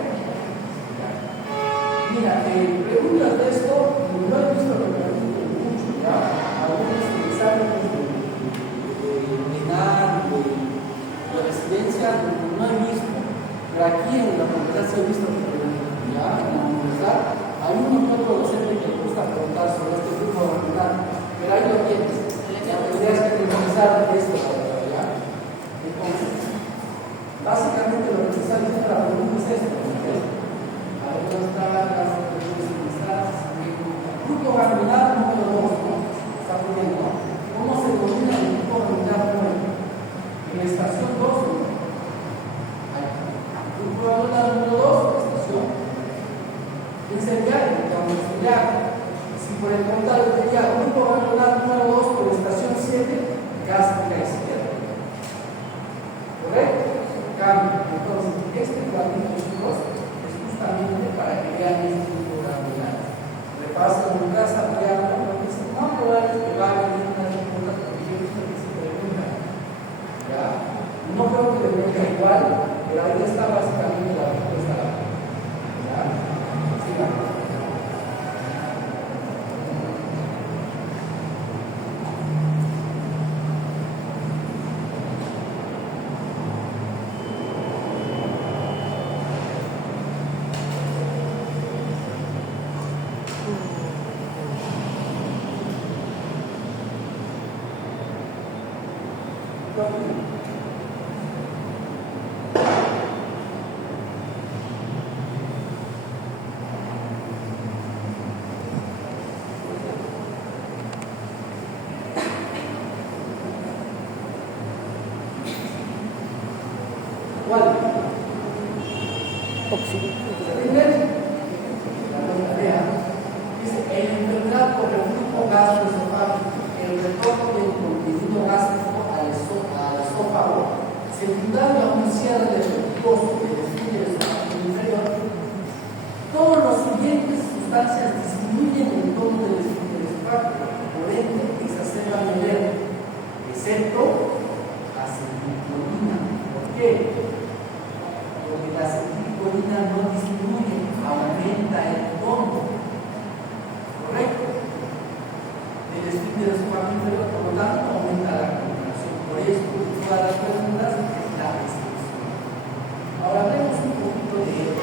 Mira, preguntas de esto, no he visto que me pregunten mucho, ya. Algunos que saben de ENAR, de residencia, no he visto. Pero aquí en la universidad sí he visto que ya en la universidad hay uno que otro docente que le gusta preguntar sobre este grupo ganglionar, pero ahí lo tienes. Ya tendrías que memorizar esto, ¿ya? Entonces, básicamente lo que se está diciendo la pregunta es esto, ¿no? A ver, ¿dónde está las preguntas? Grupo ganglionar número 2, ¿no? Está poniendo, ¿no? ¿Cómo se denomina el grupo ganglionar 9? En la estación 2, ¿no? Grupo ganglionar número 2, estación incendiario, vamos a estudiar. Si por el contrario sería grupo ganglionar número 2 por estación 7, gástrica izquierda. ¿Correcto? Cambio. Entonces, este cuadrito, chicos, es justamente para que vean este grupo ganglionar. Repasen en casa, vean, porque es más probable que va a venir una pregunta, porque yo he visto que se pregunta. ¿Ya? No creo que le venga igual, pero ahí está básicamente la respuesta. ¿Ya? Sigamos. En la enfermedad por reflujo gastroesofágico, el retorno del contenido gástrico al esófago, secundario a un cierre defectuoso del esfínter esofágico inferior, todos los siguientes sustancias disminuyen el tono del esfínter esofágico, por ende exacerban el edema, excepto la acetilcolina. ¿Por qué? Porque la acetilcolina no disminuye, aumenta el tono. ¿Correcto? El esfínter esofágico inferior, por lo tanto, aumenta la contracción. Por esto, todas las preguntas es la extensión. Ahora hablemos un poquito de esto.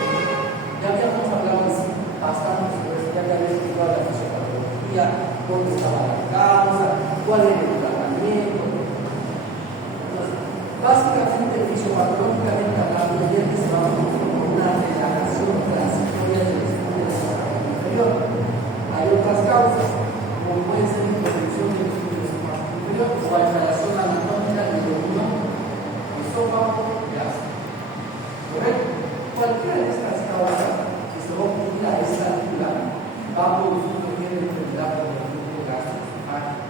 Ya habíamos hablado en sí bastante sobre esto, ya habíamos estudiado la fisiopatología, dónde estaba la causa, cuál era el tratamiento. Entonces, básicamente, fisiopatológicamente hablando, ya que se va a con una relajación transitoria del esfínter esofágico inferior. Hay otras causas, como puede ser la intervención del esfínter esofágico inferior o alteración anatómica del volumen esófago gástrico. ¿Correcto? Cualquiera de estas causas que se va a ocurrir a esta altura va a producir cualquier enfermedad por el reflujo gastroesofágico.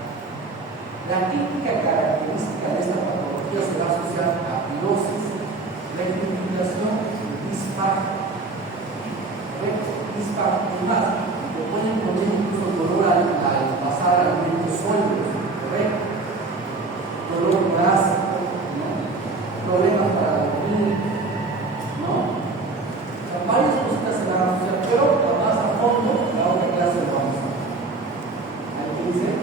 La típica característica de esta patología se va a asociar a pirosis, rectificación y disfagia. ¿Correcto? Disfagia y más. Le pueden poner incluso dolor al pasar alimentos sólidos, ¿correcto? Dolor gástrico, ¿no? Problemas para dormir, ¿no? O sea, varias cositas se van a asociar, pero más a fondo, la otra clase lo vamos a ver. ¿Alguien dice?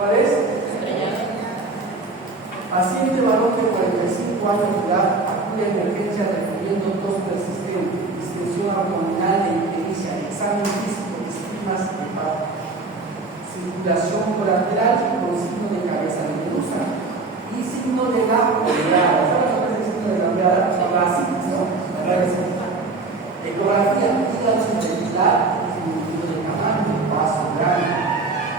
¿Cuál es? Paciente varón de 45 años de edad acude a emergencia refiriendo tos persistente, distensión abdominal e ictericia, examen físico, estigmas hepáticos, circulación colateral con signo de cabeza nebulosa y signo de la oleada. ¿Sabes lo que es el signo de la oleada? La básica, ¿no? La raíz. Ecografía, hígado ventricular, disminutivo de tamaño, vaso grande.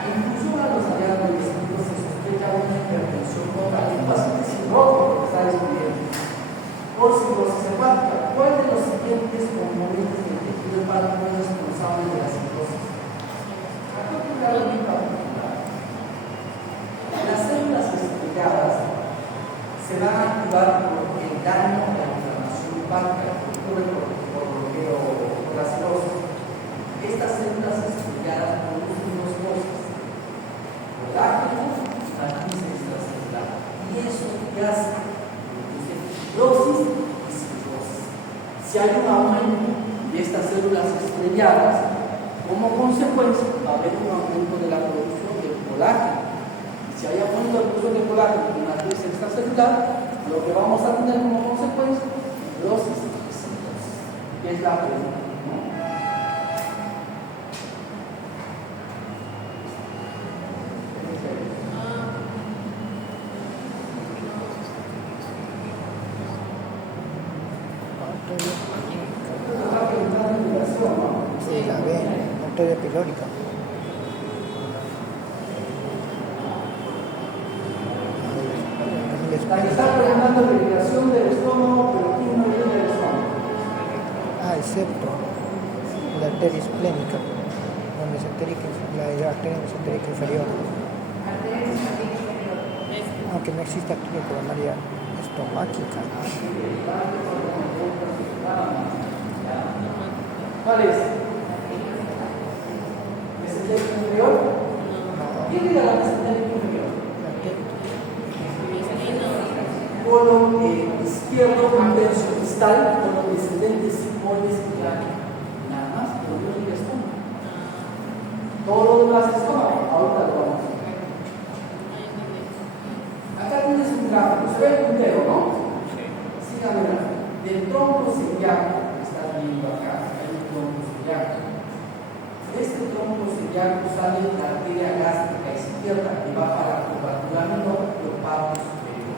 Incluso a los hallazgos descritos se sospecha una hipertensión total en paciente cirrótico que está descubriendo. Por cirrosis hepática, ¿cuál de los siguientes componentes del tejido hepático es responsable de la cirrosis? Aquí hay algo muy particular. Las células estrelladas se van a activar por el daño de la inflamación hepática que ocurre por la cirrosis. Estas células estrelladas producen dos cosas: colágeno y matriz extracelular. Y eso ya hace fibrosis y cirrosis. Si hay un aumento de estas células estrelladas, como consecuencia va a haber un aumento de la producción del colágeno. Y si hay aumento de la producción de colágeno y matriz extracelular, lo que vamos a tener como consecuencia fibrosis y cirrosis. Que es la pregunta, ¿no? Sí, la B, arteria pilórica. La que está preguntando respiración del estómago, pero aquí no viene del estómago. Ah, el septo, la arteria esplénica, la mesentérica, la arteria mesentérica inferior. Aunque no existe arteria coronaria estomáquica. ¿Cuál es? ¿Mesentérica inferior? ¿Quién diga la mesentérica inferior? Colon izquierdo, convencio distal, colon descendente, sigmoides y nada más, pero no es el estómago. Todo lo demás es estómago, ahorita lo vamos a ver. Acá tienes un gráfico, se ve el puntero, ¿no? Síganme el gráfico. Del tronco celíaco, que estás viendo acá, hay un tronco celíaco. De este tronco celíaco sale la arteria gástrica izquierda que va para la curvatura menor y el párpado superior.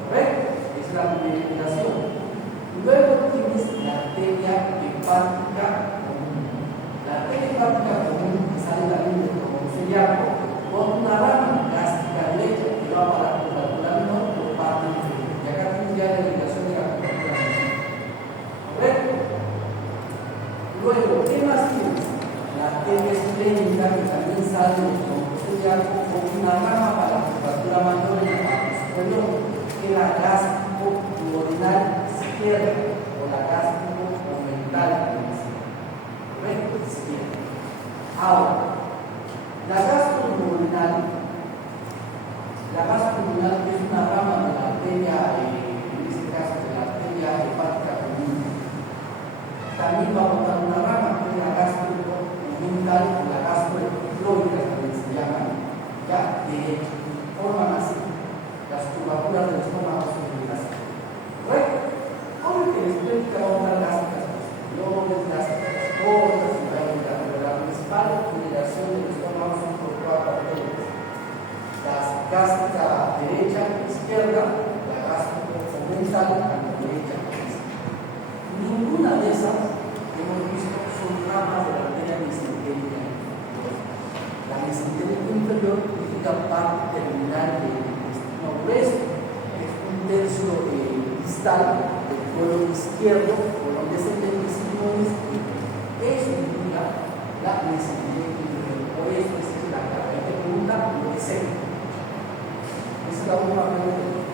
¿Correcto? Esa es la primera indicación. Luego tienes la arteria hepática común. La arteria hepática común que sale también del tronco celíaco con una rama gástrica derecha que va para la curvatura menor y el párpado inferior. Y acá tienes ya la indicación de la curvatura menor. ¿Correcto? Luego, ¿qué más tienes? La arteria esplénica que también sale del tronco celíaco con una rama para la curvatura mayor en la parte superior, que es la gástrico-duodenal izquierda o la gástrico-omental ¿correcto? Izquierda. Ahora, la gástrico-duodenal que es una rama de la arteria, en este caso de la arteria hepática común, también va a botar una rama que es la gástrico-omental o la gastroepiflórica también se llama, ya derecha, forman así las curvaturas del estómago sobre las ¿correcto? Ahora que la esplénica va a botar gástricas posteriores, gástricas cortas y la principal generación del estómago son por cuatro arterias. La gástrica derecha, izquierda, la gástrico-omental, a la derecha y izquierda. Ninguna de esas hemos visto son ramas de la arteria mesentérica inferior. La mesentérica inferior significa parte terminal del intestino grueso, es un tercio distal del suelo izquierdo, por donde es el intestino izquierdo. Eso significa la mesentérica inferior. Por eso es que la carrera te pregunta lo que sea. Esa es la última pregunta.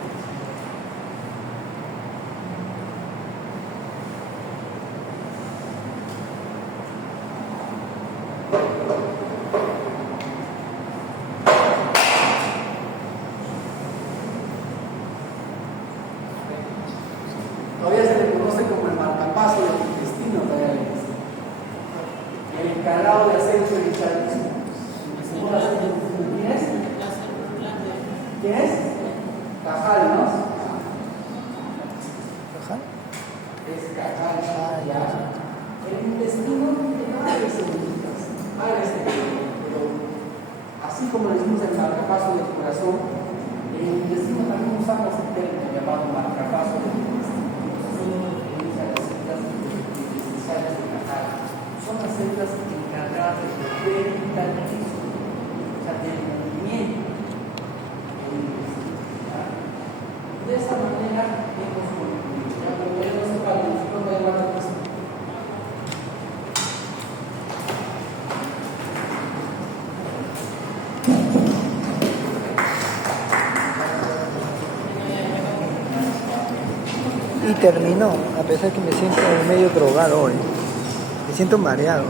Todavía se le conoce como el marcapaso del intestino, todavía le dicen. El encargado de hacer el richardismo. ¿Quién es? ¿Quién es? Cajal, ¿no? ¿Ajá? Es Cajal, ya. El intestino no tiene nada de semillitas, nada de semillitas, pero así como le decimos el marcapaso del corazón, el intestino también usamos el término llamado marcapaso del intestino. Son las células encargadas de poder evitar el piso, o sea, del movimiento del intestino. De esa manera hemos concluido. Ya como ya no se para el no hay guarda piso. Y terminó, a pesar que me siento medio drogado hoy. Me siento mareado.